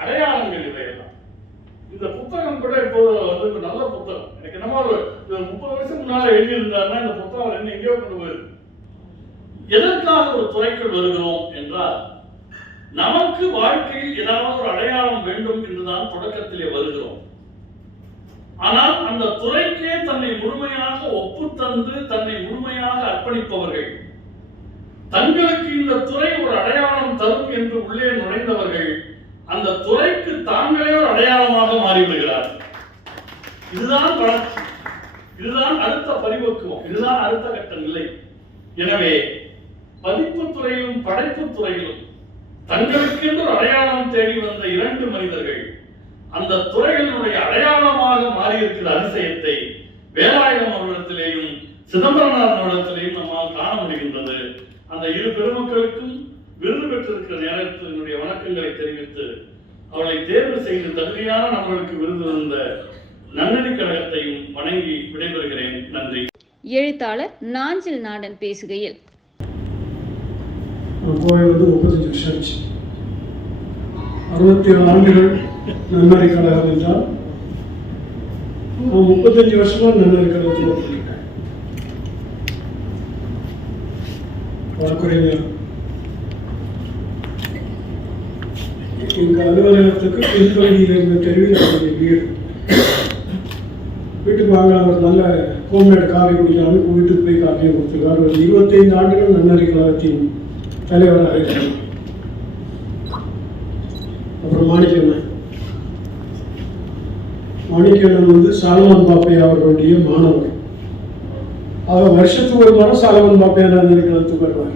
அடையாளங்கள் இவையெல்லாம். இந்த புத்தகம் கூட இப்போது வந்து நல்ல புத்தகம். எனக்கு என்னமோ ஒரு 30 வருஷம் முன்னால எழுதியிருந்தாருன்னா இந்த புத்தகம் என்ன எங்கேயோ கொண்டு போயிருக்கு. எதற்காக ஒரு துறைக்குள் வருகிறோம் என்றால், நமக்கு வாழ்க்கையில் ஏதாவது ஒரு அடையாளம் வேண்டும் என்றுதான் தொடக்கத்திலே வருகிறோம். ஆனால் அந்த துறைக்கே தன்னை முழுமையாக ஒப்புத்தந்து தன்னை முழுமையாக அர்ப்பணிப்பவர்கள், தங்களுக்கு இந்த துறை ஒரு அடையாளம் தரும் என்று உள்ளே நுழைந்தவர்கள் அந்த துறைக்கு தாங்களே ஒரு அடையாளமாக மாறிவிடுகிறார்கள். இதுதான் வளர்ச்சி, இதுதான் அடுத்த பரிபக்குவம், இதுதான் அடுத்த கட்ட நிலை. எனவே பதிப்பு துறையிலும் படைப்பு துறையிலும் தங்களுக்கு ஒரு அடையாளம் தேடி வந்த 2 மனிதர்கள் அந்த துறைகளினுடைய அடையாளமாக மாறியிருக்கிற அதிசயத்தை வேலாயுதம் அவர்களிடத்திலேயும் சிதம்பரநாதன் அவர்களிடத்திலேயும் நம்மால் காண முடிகின்றது. அந்த 2 பெருமக்களுக்கும் விருது பெற்றிருக்கிற நேரத்தில் என்னுடைய வணக்கங்களை தெரிவித்து, அவளை தேர்வு செய்து தகுதியான நம்மளுக்கு விருது வந்த நன்னெறி கழகத்தையும் வணங்கி விடைபெறுகிறேன். நன்றி. எழுத்தாளர் நாஞ்சில் நாடன் பேசுகையில், கோயில் வந்து 35 வருஷம் ஆச்சு. 67 ஆண்டுகள் நன்னறி கழகம் என்றால் நான் 35 வருஷமா நன்னறி கழகத்தில் இருக்கேன். வழக்குரைஞர் எங்க அலுவலகத்துக்கு பின்பகுதியில் இருந்த தெருவில் அவருடைய வீடு. வீட்டுக்கு வாங்க, அவர் நல்ல ஹோம்மேட் காஃபி குடிக்கலாம்னு வீட்டுக்கு போய் காஃபியை கொடுத்துருக்காரு. ஒரு 25 ஆண்டுகள் நன்னறி கழகத்தின் தலைவராக இருக்கிறார். அப்புறம் மாணிக்கண்ணன் வந்து சாலமன் பாப்பையா அவர்களுடைய மாணவர். அவர் வருஷத்துக்கு ஒரு முறை சாலமன் பாப்பையா நன்னறி கழகத்துக்கு வருவார்.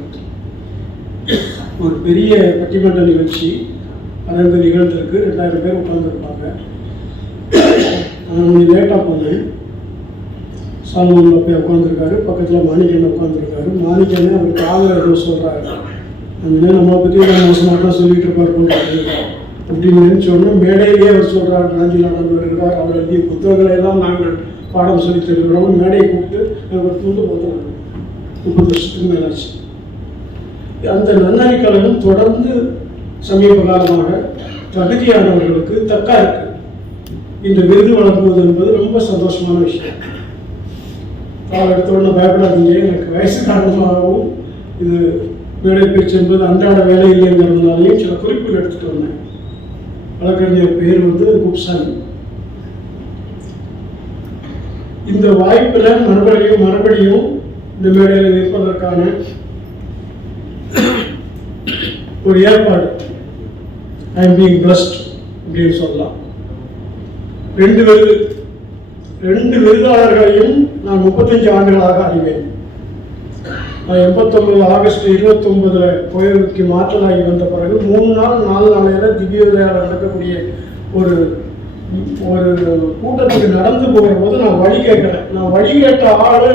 ஒரு பெரிய பட்டிமன்ற நிகழ்ச்சி அந்த நிகழ்ச்சிக்கு 2000 பேர் உட்கார்ந்துருப்பாங்க. நான் லேட்டாக போனேன். சாலமன் பாப்பையா உட்காந்துருக்காரு, பக்கத்தில் மாணிக்கண்ணன் உட்காந்துருக்காரு. மாணிக்கண்ணன் அவர் காதல் ஏதோ சொல்கிறாரு. அந்த நம்மளை பற்றி மோசமாக தான் சொல்லிட்டு இருப்பார் அப்படின்னு நினைச்சோன்னா மேடையிலேயே அவர் சொல்கிறார், நாஞ்சில் நாடன் வருகிறார், அவர் எழுதிய புத்தகங்களை எல்லாம் நாங்கள் பாடம் சொல்லி தருகிறோம். மேடையை கூப்பிட்டு நாங்கள் தூண்டு போகிறோம். 30 வருஷத்துக்கு மேலாச்சு. அந்த நன்னறி கழகம் தொடர்ந்து சமீப காலமாக தகுதியானவர்களுக்கு தக்காருக்கு இந்த விருது வழங்குவது என்பது ரொம்ப சந்தோஷமான விஷயம். கால எடுத்தோடனே பயப்படாதீங்க, எனக்கு வயசு காரணமாகவும் இது மேடை பேச்சு என்பது அன்றாட வேலை இல்லைங்கிறதுனாலையும் சில குறிப்புகள் எடுத்துட்டு வந்தேன். வழக்கறிஞர் பேர் வந்து குப்சாமி. இந்த வாய்ப்பில் மறுபடியும் இந்த மேடையில் நிற்பதற்கான ஒரு ஏற்பாடு, ஐ எம் பீயிங் பிளஸ்ட் அப்படின்னு சொல்லலாம். 2 விருதாளர்களையும் நான் 35 ஆண்டுகளாக அறிவேன். நான் 89 ஆகஸ்ட் 29 கோயிலுக்கு மாற்றலாகி வந்த பிறகு 3 நாள் 4 நாளையில திவ்யோதயாவில் நடக்கக்கூடிய ஒரு கூட்டத்துக்கு நடந்து போகிற போது நான் வழி கேட்கிறேன். நான் வழி கேட்ட ஆளு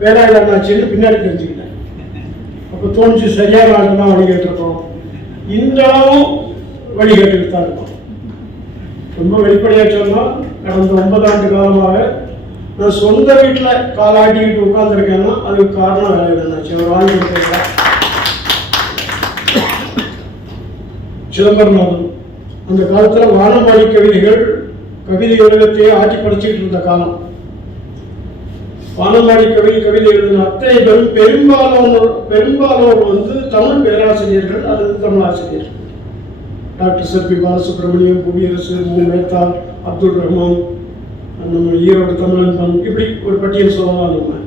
வேலாயுதனாச்சின்னு பின்னாடி தெரிஞ்சுக்கிட்டேன். அப்போ தோணுச்சு, சரியான ஆளுக்கு தான் வழி கேட்டிருக்கோம். இன்றாலும் வழி கேட்டுக்கிட்டு தான் இருக்கோம். ரொம்ப வெளிப்படையாக சொன்னால் கடந்த 9 ஆண்டு காலமாக நான் சொந்த வீட்டில் காலாட்டிக்கிட்டு உட்காந்துருக்கேன்னா அதுக்கு காரணம் வேலாயுதனாச்சி. அவர் வாங்கி கொடுத்துருக்கா. சிதம்பரநாதன் அந்த காலத்தில் வானம்பாடி கவிதைகள் கவிதை உலகத்தையே ஆட்சி படைச்சிக்கிட்டு இருந்த காலம். வானம்பாடி கவிதை எழுதின அத்தனை பேரும் பெரும்பாலோர் வந்து தமிழ் பேராசிரியர்கள் அல்லது தமிழ் ஆசிரியர்கள். டாக்டர் சர்பி பாலசுப்ரமணியம், புவியரசு, மேத்தா, அப்துல் ரஹ்மான், நம்ம ஈரோடு தமிழன், இப்படி ஒரு பட்டியல் சொல்லலாம் நம்ம.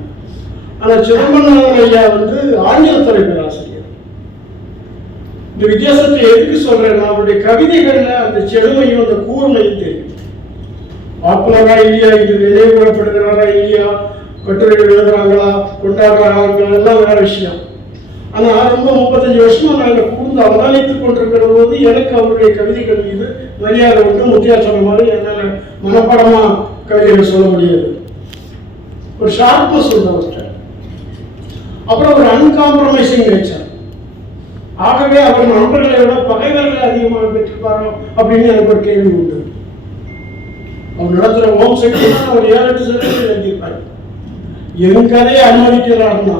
ஆனால் சிதம்பரநாதன் ஐயா வந்து ஆங்கிலத்துறை பேராசிரியர். இந்த வித்தியாசத்தை எதுக்கு சொல்றேன்னா, அவருடைய கவிதைகள்ல அந்த செழுமையும் அந்த கூர்மையும் தெரியும். பாப்புலரா இல்லையா, இது நினைவுபடுத்துகிறாரா இல்லையா, கட்டுரைகள் எழுதுறாங்களா, கொண்டாடுறாங்களா, எல்லாம் வேற விஷயம். ஆனா ரொம்ப 35 வருஷமா நாங்கள் கூர்ந்து அவதானித்துக் கொண்டிருக்கிற போது எனக்கு அவருடைய கவிதைகள் மீது மரியாதை உண்டு. முத்தியா சொன்ன மாதிரி என்னால் மனப்பாடமா கவிதைகள் சொல்ல முடியாது. ஒரு ஷார்ப்னஸ் உண்டு அவர்கிட்ட. அப்புறம் ஒரு அன்காம்ப்ரமைசிங் நேச்சர். ஆகவே அவர் நண்பர்களை விட பகைவர்களை அதிகமாக பெற்றிருப்பாரோ அப்படின்னு எனக்கு ஒரு கேள்வி உண்டு. அவர் நடத்துகிற ஹோம் செக்ஷன் அவர் 7-8 சிறுகதைகள் எழுதியிருப்பார். என் கதையை அனுமதிக்கிறாருன்னா,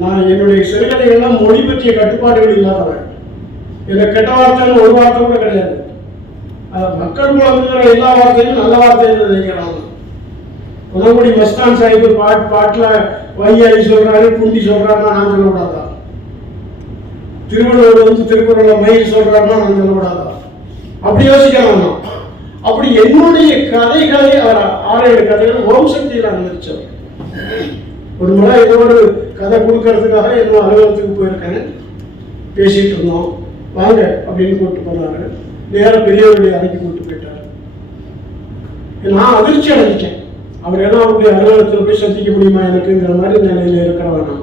நான் என்னுடைய சிறுகதைகள்லாம் மொழி பற்றிய கட்டுப்பாடுகள் இல்லாதவன். இதில் கெட்ட வார்த்தைன்னு ஒரு வார்த்தை கூட கிடையாது. மக்கள் குழந்தைங்கிற எல்லா வார்த்தையும் நல்ல வார்த்தைன்னு நினைக்கிறாங்க. உடம்படி மஸ்தான் சாஹிப் பாட்டில் வையாளி சொல்றாரு, குண்டி சொல்றாருன்னா நான் சொல்லக்கூடாதா? திருவள்ளுவர் வந்து திருக்குறளை மயில் சொல்றாருன்னா நான் சொல்லக்கூடாதா? அப்படி யோசிக்கலாம். அப்படி என்னுடைய கதைகளை 6-7 கதைகள் ஓம் சக்தியில் அனுமதிச்சவர். ஒரு முறை ஏதோ ஒரு கதை கொடுக்கறதுக்காக என்னோட அலுவலகத்துக்கு போயிருக்கேன். பேசிட்டு இருந்தோம். வாங்க அப்படின்னு கூப்பிட்டு போனாரு. நேரம் பெரியவருடைய அறைக்கு கூப்பிட்டு போயிட்டாரு. நான் அதிர்ச்சி அடைஞ்சிட்டேன். அவர் ஏதோ அவருடைய அலுவலகத்தில் போய் சந்திக்க முடியுமா எனக்குங்கிற மாதிரி நிலையில இருக்கிறவனா.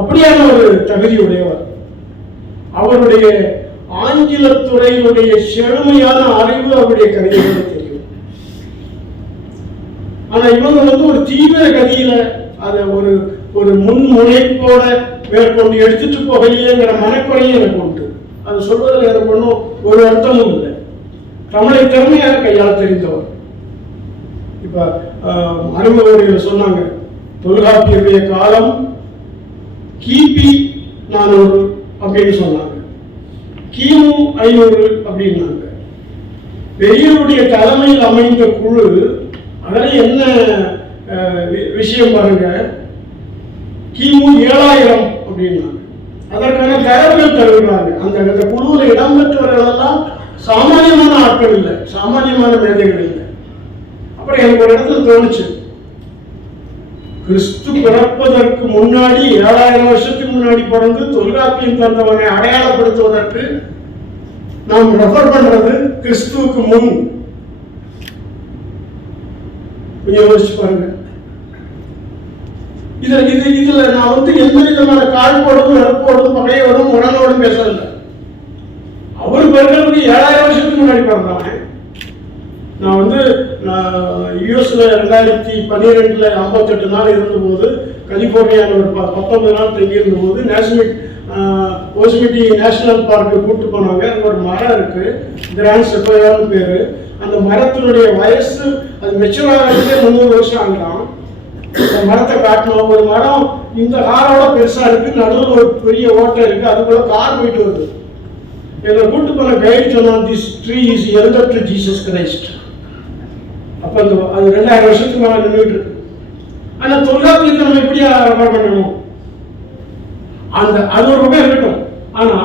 அப்படியான ஒரு தகுதி உடையவர். அவருடைய ஆங்கிலத்துறையினுடைய செழுமையான அறிவு அவருடைய கவிதைகள் தெரியும். ஆனா இவங்க வந்து ஒரு தீவிர கதியில அதை ஒரு முன்முனைப்போட மேற்கொண்டு எடுத்துட்டு போகலையேங்கிற மனக்குறையும் எனக்கு உண்டு. அது சொல்வதில் எனக்கு ஒன்றும் ஒரு அர்த்தமும் இல்லை. தமிழை திறமையாக கையாள தெரிந்தவர். இப்ப அறிமுகர்கள் சொன்னாங்க, தொல்காப்பியருடைய காலம் கிபி 400 அப்படின்னு சொன்னாங்க, கிமு 500 அப்படின்னாங்க. பெரியவருடைய தலைமையில் அமைந்த குழு, அதில் என்ன விஷயம் பாருங்க, கிமு 7000 அப்படின்னாங்க. அதற்கான தரவுகள் தருகிறாங்க. அந்த குழுவில் இடம்பெற்றவர்கள் எல்லாம் சாமானியமான ஆட்கள் இல்லை, சாமானியமான மேதைகள் இல்லை. அப்புறம் எனக்கு ஒரு இடத்துல தோணுச்சு, கிறிஸ்து பிறப்பதற்கு முன்னாடி 7000 வருஷத்துக்கு முன்னாடி பிறந்து தொல்காப்பியம் தந்தவனை அடையாளப்படுத்துவதற்கு நாம் ரெஃபர் பண்றது கிறிஸ்துவுக்கு முன். யோசிச்சு பாருங்க. இதுல நான் வந்து எந்த விதமான காழ்போடும் வெறுப்போடும் பகையோடும் உடனோடும் பேசல. அவரு பிறகு 7000 வருஷத்துக்கு முன்னாடி பிறந்தாங்க. நான் வந்து யூஎஸ்ல 2012 58 நாள் இருந்தபோது, கலிபோர்னியாவில் ஒரு 19 நாள் தங்கி இருந்தபோது ஓசிமிட்டி நேஷனல் பார்க்கு கூப்பிட்டு போனாங்க. அங்கே ஒரு மரம் இருக்கு, கிராண்ட் செப்போயான்னு பேரு. அந்த மரத்தினுடைய வயசு அது மெச்சூர் ஆகிறதுக்கே 300 வருஷம் ஆகலாம். அந்த மரத்தை காட்டணும். ஒரு மரம் இந்த காரோட பெருசா இருக்கு, நடுவில் ஒரு பெரிய ஓட்டை இருக்கு, அதுக்குள்ள கார் போயிட்டு வருது. எங்களை கூப்பிட்டு போன கைடு சொன்னா, this tree his elder to Jesus Christ. அப்ப அது 2000 வருஷத்துக்கு மேல நின்றுட்டு இருக்கு. ஆனா தொல்காப்பியத்தை நம்ம எப்படியா ரெஃபர் பண்ணணும்? அது ஒரு வகை இருக்கட்டும். ஆனா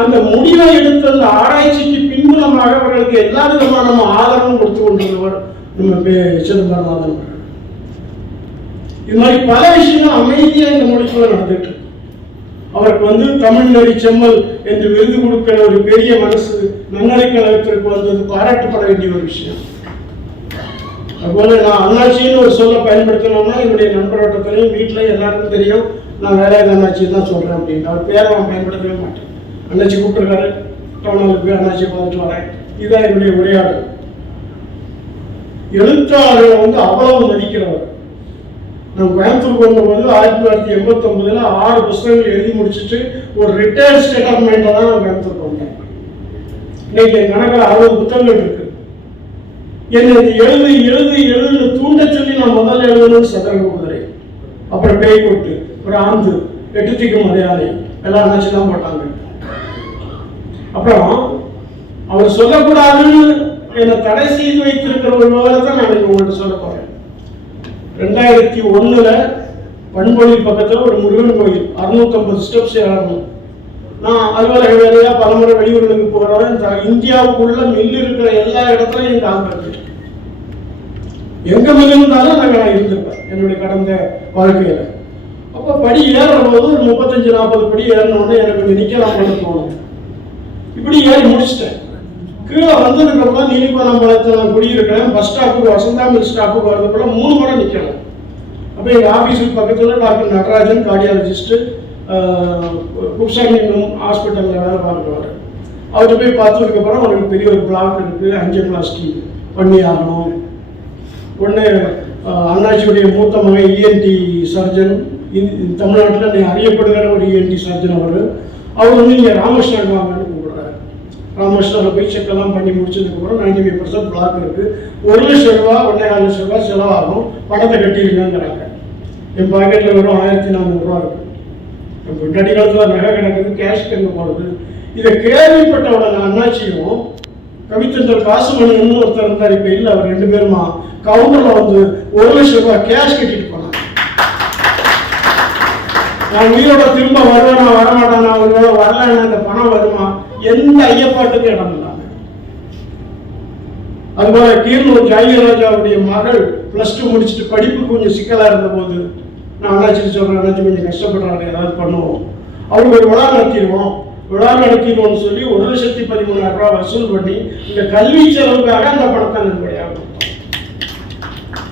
அந்த முடிவை எடுத்த அந்த ஆராய்ச்சிக்கு பின்புலமாக அவர்களுக்கு எல்லா விதமான நம்ம ஆதரவும் கொடுத்து கொண்டிருந்தவர் நம்ம சிதம்பரநாதன். இது மாதிரி பல விஷயங்கள் அமைதியா இந்த மொழிக்குள்ள நடந்துட்டு இருக்கு. அவருக்கு வந்து தமிழ் நெறி செம்மல் என்று விருது கொடுக்கிற ஒரு பெரிய மனசு நன்னடை கழகத்திற்கு வந்தது பாராட்டப்பட வேண்டிய ஒரு விஷயம். அதுபோல நான் அண்ணாச்சின்னு ஒரு சொல்ல பயன்படுத்தணும்னா என்னுடைய நண்பரோட்டத்திலையும் வீட்டில் எல்லாருக்கும் தெரியும், நான் வேலையாக அண்ணாச்சி தான் சொல்றேன் அப்படின்னு. அவர் பேரை நான் பயன்படுத்தவே மாட்டேன். அண்ணாச்சி கூப்பிட்டுருக்காரு, டவுனுக்கு போய் அண்ணாச்சியை பார்த்துட்டு வரேன். இதுதான் என்னுடைய உரையாடல். எழுத்தாளர்களை வந்து அவ்வளவு மதிக்கிறவர். நான் கோயம்புத்தூருக்கு வந்தபோது 1989 6 புத்தகங்கள் எழுதி முடிச்சுட்டு ஒரு ரிட்டையர்ட் ஸ்டேட் ஆஃப் மைண்ட்ல தான் நான் கோயம்புத்தூருக்கு வந்தேன். இன்னைக்கு என் கணக்கில் 60 புத்தகங்கள் இருக்கு. என்னை எழுது தூண்ட சொல்லி நான் முதல்ல எழுதணும்னு சதுரங்க குதிரை, அப்புறம் பேய் கொட்டு, ஒரு ஆந்து, 8 திக்கும் மலையாளி எல்லாம் நினைச்சுதான் போட்டாங்க. அப்புறம் அவர் சொல்லக்கூடாதுன்னு என்னை தடை செய்து வைத்திருக்கிற ஒரு விவரத்தை நான் உங்கள்கிட்ட சொல்ல போறேன். 2001 பண்பொழி பக்கத்தில் ஒரு முருகன் கோயில் 650 ஸ்டெப்ஸ் ஏறணும். நான் அலுவலக வேலையா பலமுறை வெளியூர்களுக்கு போறேன். இந்தியாவுக்குள்ள மில்லு இருக்கிற எல்லா இடத்துலையும் எங்க ஆள் எங்க மில்லு இருந்தாலும் நான் இருந்திருப்பேன் என்னுடைய கடந்த வாழ்க்கையில. அப்போ படி ஏறுற போது ஒரு 35-40 படி ஏறணும்னு எனக்கு கொஞ்சம் நிக்கலாம் போல தோணும். இப்படி ஏறி முடிச்சிட்டேன். கீழே வந்ததுக்கு அப்புறம் நீலிபனம்பாளையத்தில் நான் குடியிருக்கிறேன். பஸ் ஸ்டாப்புக்கு வசந்தாமில் ஸ்டாப்புக்கு வரதுக்குள்ள 3 முறை நிற்கணும். அப்போ எங்கள் ஆஃபீஸுக்கு பக்கத்தில் டாக்டர் நடராஜன் கார்டியாலஜிஸ்ட்டு குப்சாமி ஹாஸ்பிட்டலில் வேலை பார்க்குவார். அவர்கிட்ட போய் பார்த்ததுக்கப்புறம் அவருக்கு பெரிய ஒரு பிளாக் இருக்குது, ஆஞ்சியோபிளாஸ்டி பண்ணி ஆகணும். உடனே அண்ணாச்சியுடைய மூத்த மகன் இஎன்டி சர்ஜன், தமிழ்நாட்டில் நீ அறியப்படுகிற ஒரு இஎன்டி சர்ஜன் அவர் வந்து இங்கே ராமகிருஷ்ணன் வாங்கன்னு கூப்பிடுறாரு. ராமகிருஷ்ணனில் போய் செக்கெல்லாம் பண்ணி முடிச்சதுக்கப்புறம் 95% பிளாக் இருக்குது. 1 லட்சம் ரூபா 1.5 லட்சம் ரூபா செலவாகும், பணத்தை கட்டிடுங்கிறாங்க. என் பாக்கெட்டில் வெறும் 1400 ரூபா இருக்குது. இப்போ கட்டி காலத்தில் நகை கிடக்குது, கேஷ் எங்கே போகிறது. இதை கேள்விப்பட்டவுடனே அண்ணாச்சியும் கவித்தந்தர் காசுமணின்னு ஒருத்தர் இருந்தார், இப்போ இல்லை, அவர் 2 பேருமா கவுண்டரில் வந்து 1 லட்சம் ரூபா கேஷ் கட்டிட்டு போனாங்க. நான் உயிரோட திரும்ப வருவேனா வரமாட்டானா, அவரோட வரலன்னா அந்த பணம் வருமா, எந்த ஐயப்பாட்டுக்கும் இடம் இல்லாம. அதுபோல கீரனூர் ஜாகிராஜாவுடைய மகள் +2 முடிச்சுட்டு படிப்பு கொஞ்சம் சிக்கலா இருந்த போது நான் அண்ணாச்சி சொல்றேன், அண்ணாச்சி கொஞ்சம் கஷ்டப்படுறாங்க, ஏதாவது பண்ணுவோம், அவருக்கு ஒரு விழா நடத்திடுவோம்னு சொல்லி 1,13,000 ரூபாய் வசூல் பண்ணி இந்த கல்வி செலவுக்காக அந்த பணத்தை நன்கொடையாக.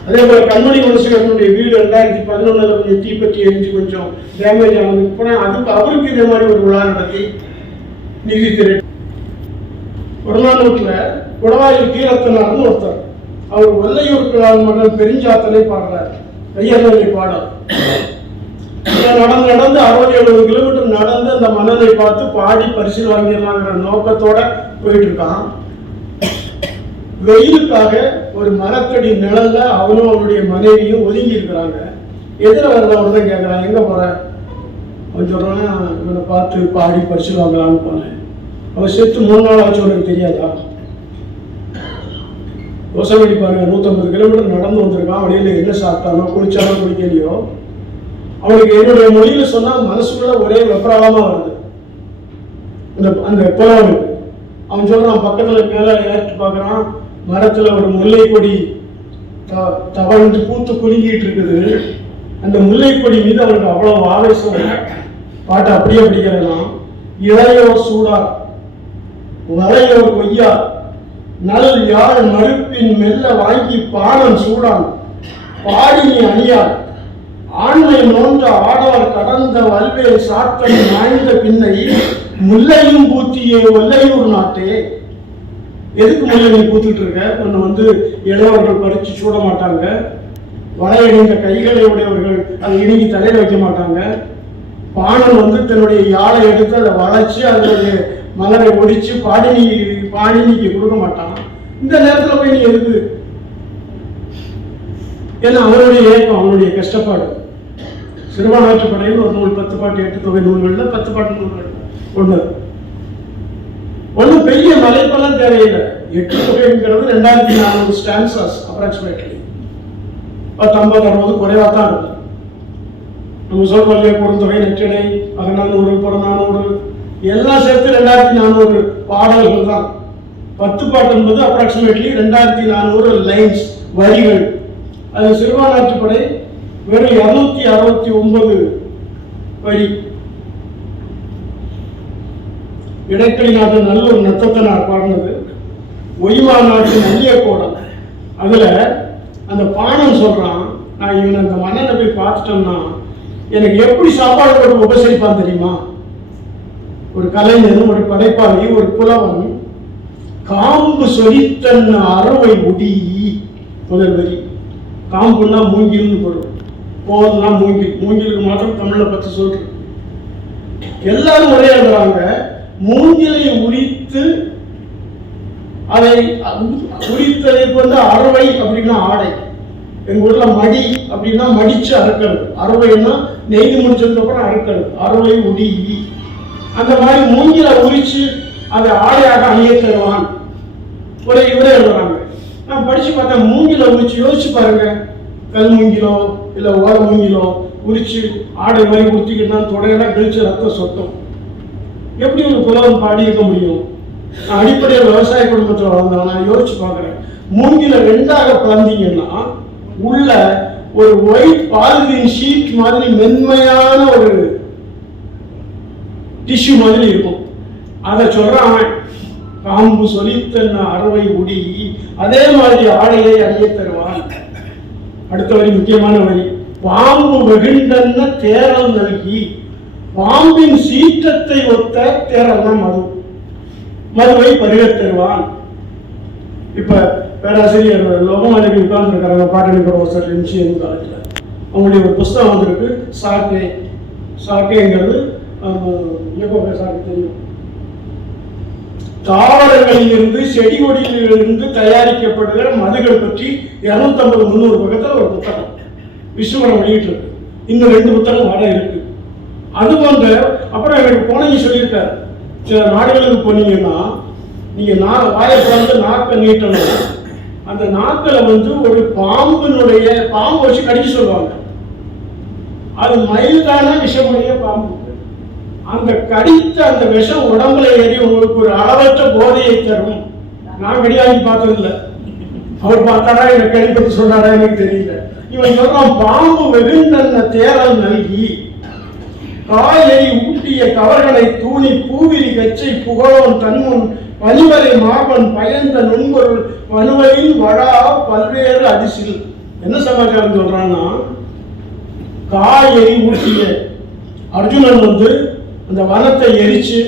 அதே போல கண்மணி மனசுடைய வீடு 2011 கொஞ்சம் தீப்பற்றி எரிஞ்சு கொஞ்சம் டேமேஜ் ஆனது. போனால் அதுக்கு அவருக்கு இதே மாதிரி ஒரு விழா நடத்தி நிதி திரட்டு. புறநானூற்றில் குடவாயில் கீரத்தனார்னு ஒருத்தர், அவர் வெள்ளையூர் கிழார் மகள் பெருஞ்சாத்தனை பாடுறார், கையறவை பாடல். நடந்து 60-70 கிலோமீட்டர் நடந்து அந்த மன்னரை பார்த்து பாடி பரிசு வாங்கிடலாங்கிற நோக்கத்தோட போயிட்டு இருக்கான். வெயிலுக்காக ஒரு மரத்தடி நிழல்ல அவனும் அவனுடைய மனைவியும் ஒதுங்கி இருக்கிறாங்க. எதிர வரதான் தான் கேட்கறான், எங்க போற? அவன் சொல்றான், இவனை பார்த்து பாடி பரிசு வாங்கலான்னு போனேன். அவன் செத்து 3 நாள் ஆச்சு, உனக்கு தெரியாதா? யோசனை பாருங்க, 150 கிலோமீட்டர் நடந்து வந்திருக்கான். வழியில என்ன சாப்பிட்டானோ, குளிச்சானோ குளிக்கலையோ, அவனுக்கு என்னுடைய மொழியில சொன்னா மனசுக்குள்ள ஒரே வெப்பராளமா வருது அந்த புலவனுக்கு. அவன் சொல்றான், பக்கத்துல மேல ஏற்று பார்க்கறான், மரத்துல ஒரு முல்லை கொடி தவழ்ந்து பூத்து குலுங்கிட்டு இருக்குது. அந்த முல்லை கொடி மீது அவனுக்கு அவ்வளவு ஆவேசம். பாட்டை அப்படியே படிக்கிறான். இளையோர் சூடார் வளையோர் கொய்யா நல் யாழ் மறுப்பின் மெல்ல வாங்கி பானம் சூடான் பாடினி அணியார் ஆண்மை நோன்ற ஆடார் கடந்த வல்வேல் சாத்தன் நாய்ந்த பின்னை முல்லையும் பூத்தியே வல்லையூர் நாட்டே. எதுக்கு முல்லை நீ பூத்துட்டு இருக்க? ஒன்று வந்து இளையவர்கள் பறிச்சு சூட மாட்டாங்க, வளையணிந்த கைகளை உடையவர்கள் அதை இணுங்கி தலையில வைக்க மாட்டாங்க. பாணன் வந்து தன்னுடைய யாழை எடுத்து அதை வளைச்சு அதனுடைய மலரை ஒடிச்சு பாடினிக்கு கொடுக்க மாட்டான். இந்த நேரத்தில் போய் நீ எதுக்கு? ஏன்னா அவனுடைய ஏக்கம், அவனுடைய கஷ்டப்பாடு. சிறுபான்மைப்படையில் ஒரு நூல் 10 பாட்டு 8 தொகை நூல்களில் 10 பாட்டு நூல்கள் ஒன்றும் பெரிய மலைப்பெல்லாம் தேவையில்லை. 8 தொகைங்கிறது 2400 ஸ்டான்சஸ் அப்ராக்சிமேட்லி 50-60 குறைவா தான் இருக்கும். நம்ம சொல்றோம் இல்லையா, குறுந்தொகை, நெற்றிணை, அகநானூறு, புறநானூறு எல்லாம் சேர்த்து 2400 பாடல்கள் தான். 10 பாட்டு என்பது அப்ராக்சிமேட்லி 2400 லைன்ஸ், வரிகள். அது சிறுபான்மைப்படை வெறும் 269 வரி. இடைக்கலி நாட்டு நல்லூர் நத்தத்தனார் பாடினது, ஒய்மா நாட்டு நல்லிய கோடம். அதுல அந்த பாணன் சொல்றான், நான் இவனை அந்த மன்னனை போய் பார்த்துட்டோம்னா எனக்கு எப்படி சாப்பாடு போட்டு உபசரிப்பான் தெரியுமா? ஒரு கலைஞன், ஒரு படைப்பாளி, ஒரு புலவன், காம்பு சொரித்தன் அறுவை உடி. முதல் வரி. காம்புன்னா மூங்கில்னு பொருள், போதுனா மூங்கில். மூங்கிலுக்கு மாத்திரம் தமிழ்ல 10 சொல்றேன். எல்லாரும் ஒரே எழுதுறாங்க. மூங்கிலை உரித்து அதை உரித்ததற்கு வந்து அறுவை அப்படின்னா ஆடை. எங்க ஊர்ல மடி அப்படின்னா மடிச்சு அறுக்கிறது. அறுவைன்னா நெய்து முடிச்சதுக்கு அப்புறம் அறுக்கிறது. அறுவை உடி. அந்த மாதிரி மூங்கிலை உரிச்சு அதை ஆடையாக அணிய தருவான். ஒரு இவரே எழுதுறாங்க. நான் படிச்சு பார்த்தேன். மூங்கில உரிச்சு யோசிச்சு பாருங்க. கல் மூங்கிலோ இல்ல ஓர மூங்கிலோ உரிச்சு ஆடை மாதிரி உடுத்திக்கிட்டு தொடையெல்லாம் கழிச்சு ரத்தம் சொட்டும். எப்படி ஒரு புலவன் பாடி இருக்க முடியும்? நான் அடிப்படையில் விவசாய குடும்பத்தில் வளர்ந்தேன். நான் யோசிச்சு பார்க்குறேன். மூங்கில ரெண்டாக பிளந்தீங்கன்னா உள்ள ஒரு ஒயிட் பாலிதீன் ஷீட் மாதிரி மென்மையான ஒரு டிஷ்யூ மாதிரி இருக்கும். அதை சொல்றான் காம்பு சொலித்தன்ன அறவை உடி அதே மாதிரி ஆடையை அணிய தருவான். அடுத்த வரி முக்கியமான வரி. பாம்பு வெகுண்டன்ன தேரல் நல்கி பாம்பின் சீற்றத்தை ஒத்த தேரல்னா மதுவை பருகத் தருவான். இப்ப பேராசிரியர் லோகமாலினி உட்கார்ந்து இருக்காங்க பாட்டனி ப்ரொஃபஸர் எம்சிஎம் காலேஜில். அவங்களுடைய ஒரு புஸ்தகம் வந்திருக்கு. சாக்கேங்கிறது சாக்கே தெரியும். தாவரங்களில் இருந்து செடி கொடியிலிருந்து தயாரிக்கப்படுகிற மதுகள் பற்றி 250-300 பக்கத்தில் ஒரு புத்தகம் விஸ்வரம் வெளியிட்டு இருக்கு. இன்னும் 2 புத்தகம் வர இருக்கு. அது போன்ற அப்புறம் எனக்கு போனீங்க சொல்லியிருக்காரு. சில நாடுகளுக்கு போனீங்கன்னா நீங்க வாயை பிறந்து நாக்கை நீட்டணும். அந்த நாக்கில் ஒரு பாம்பு வச்சு கடிக்க சொல்லுவாங்க. அது மைல்டான விஷமுடைய பாம்பு. அந்த கடித்த அந்த விஷம் உடம்புல ஏறி உங்களுக்கு ஒரு அளவற்ற போதையை தரும். நான் கடியாகி பார்த்ததில்லை. அவர் பார்த்தாரா எனக்கு கடிப்பட்டு சொன்னாரா எனக்கு தெரியல. இவன் சொல்றான் பாம்பு வெகுண்டன்ன தேரல் நல்கி காயை ஊட்டிய கவர்களை தூணி பூவிரி கச்சை புகழோன் தன்முன் பனிவரை மாபன் பயந்த நுண்பொருள் பனுவலின் வடா பல்வேறு அதிசில். என்ன சமாச்சாரம் சொல்றான்னா, காயை ஊட்டிய அர்ஜுனன் அந்த வனத்தை எரிச்சு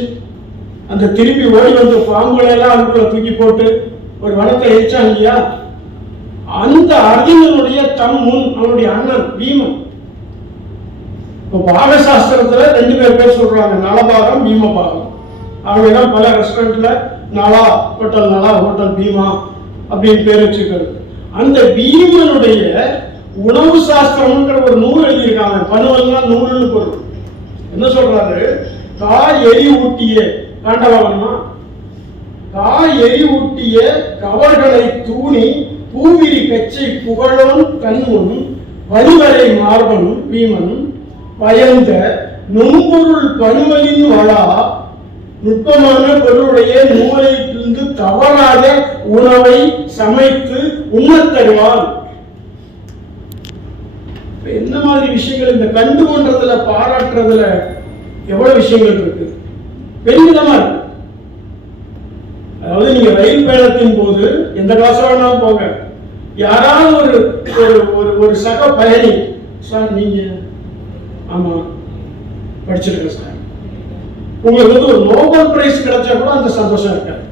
அந்த திருப்பி ஓடி வந்த பாம்புகளெல்லாம் அதுக்குள்ள தூக்கி போட்டு ஒரு வனத்தை எரிச்சான் இல்லையா? அந்த அர்ஜுனனுடைய தம்முன் அவனுடைய அண்ணன் பீமன். பாகசாஸ்திரத்துல 2 பேர் சொல்றாங்க, நலபாகம் பீமபாகம். அவங்கதான் பல ரெஸ்டாரண்ட்ல நலா ஹோட்டல் பீமா அப்படின்னு பேர் வச்சிருக்காரு. அந்த பீமனுடைய உணவு சாஸ்திரம்ங்கிற ஒரு நூல் எழுதியிருக்காங்க. பனுவல்லாம் நூல்னு பொருள். என்ன சொல்றாரு? காய் எரி ஊட்டிய காண்டவாகமா காய் எரி ஊட்டிய கவர்களை தூணி பூவிரி கச்சை புகழோன் தன்முன் வரிவரை மார்பன் பீமன் பயந்த நுண்பொருள் பனுவலின் வளா நுட்பமான பொருளுடைய நூலிலிருந்து தவறாத உணவை சமைத்து உண்ணத் தருவான். என்ன மாதிரி விஷயங்கள் இந்த கண்டு கொண்டதுல பாராட்டுறதுல எவ்வளவு விஷயங்கள் இருக்கு, பெருமிதமா இருக்கு. அதாவது நீங்க ரயில் பயணத்தின் போது எந்த கிளாஸ் வேணாலும் போங்க, யாராவது ஒரு சக பயணி, சார் நீங்க ஆமா படிச்சிருக்கேன் சார், உங்களுக்கு ஒரு நோபல் பிரைஸ் கிடைச்சா கூட அந்த சந்தோஷம் இருக்காது.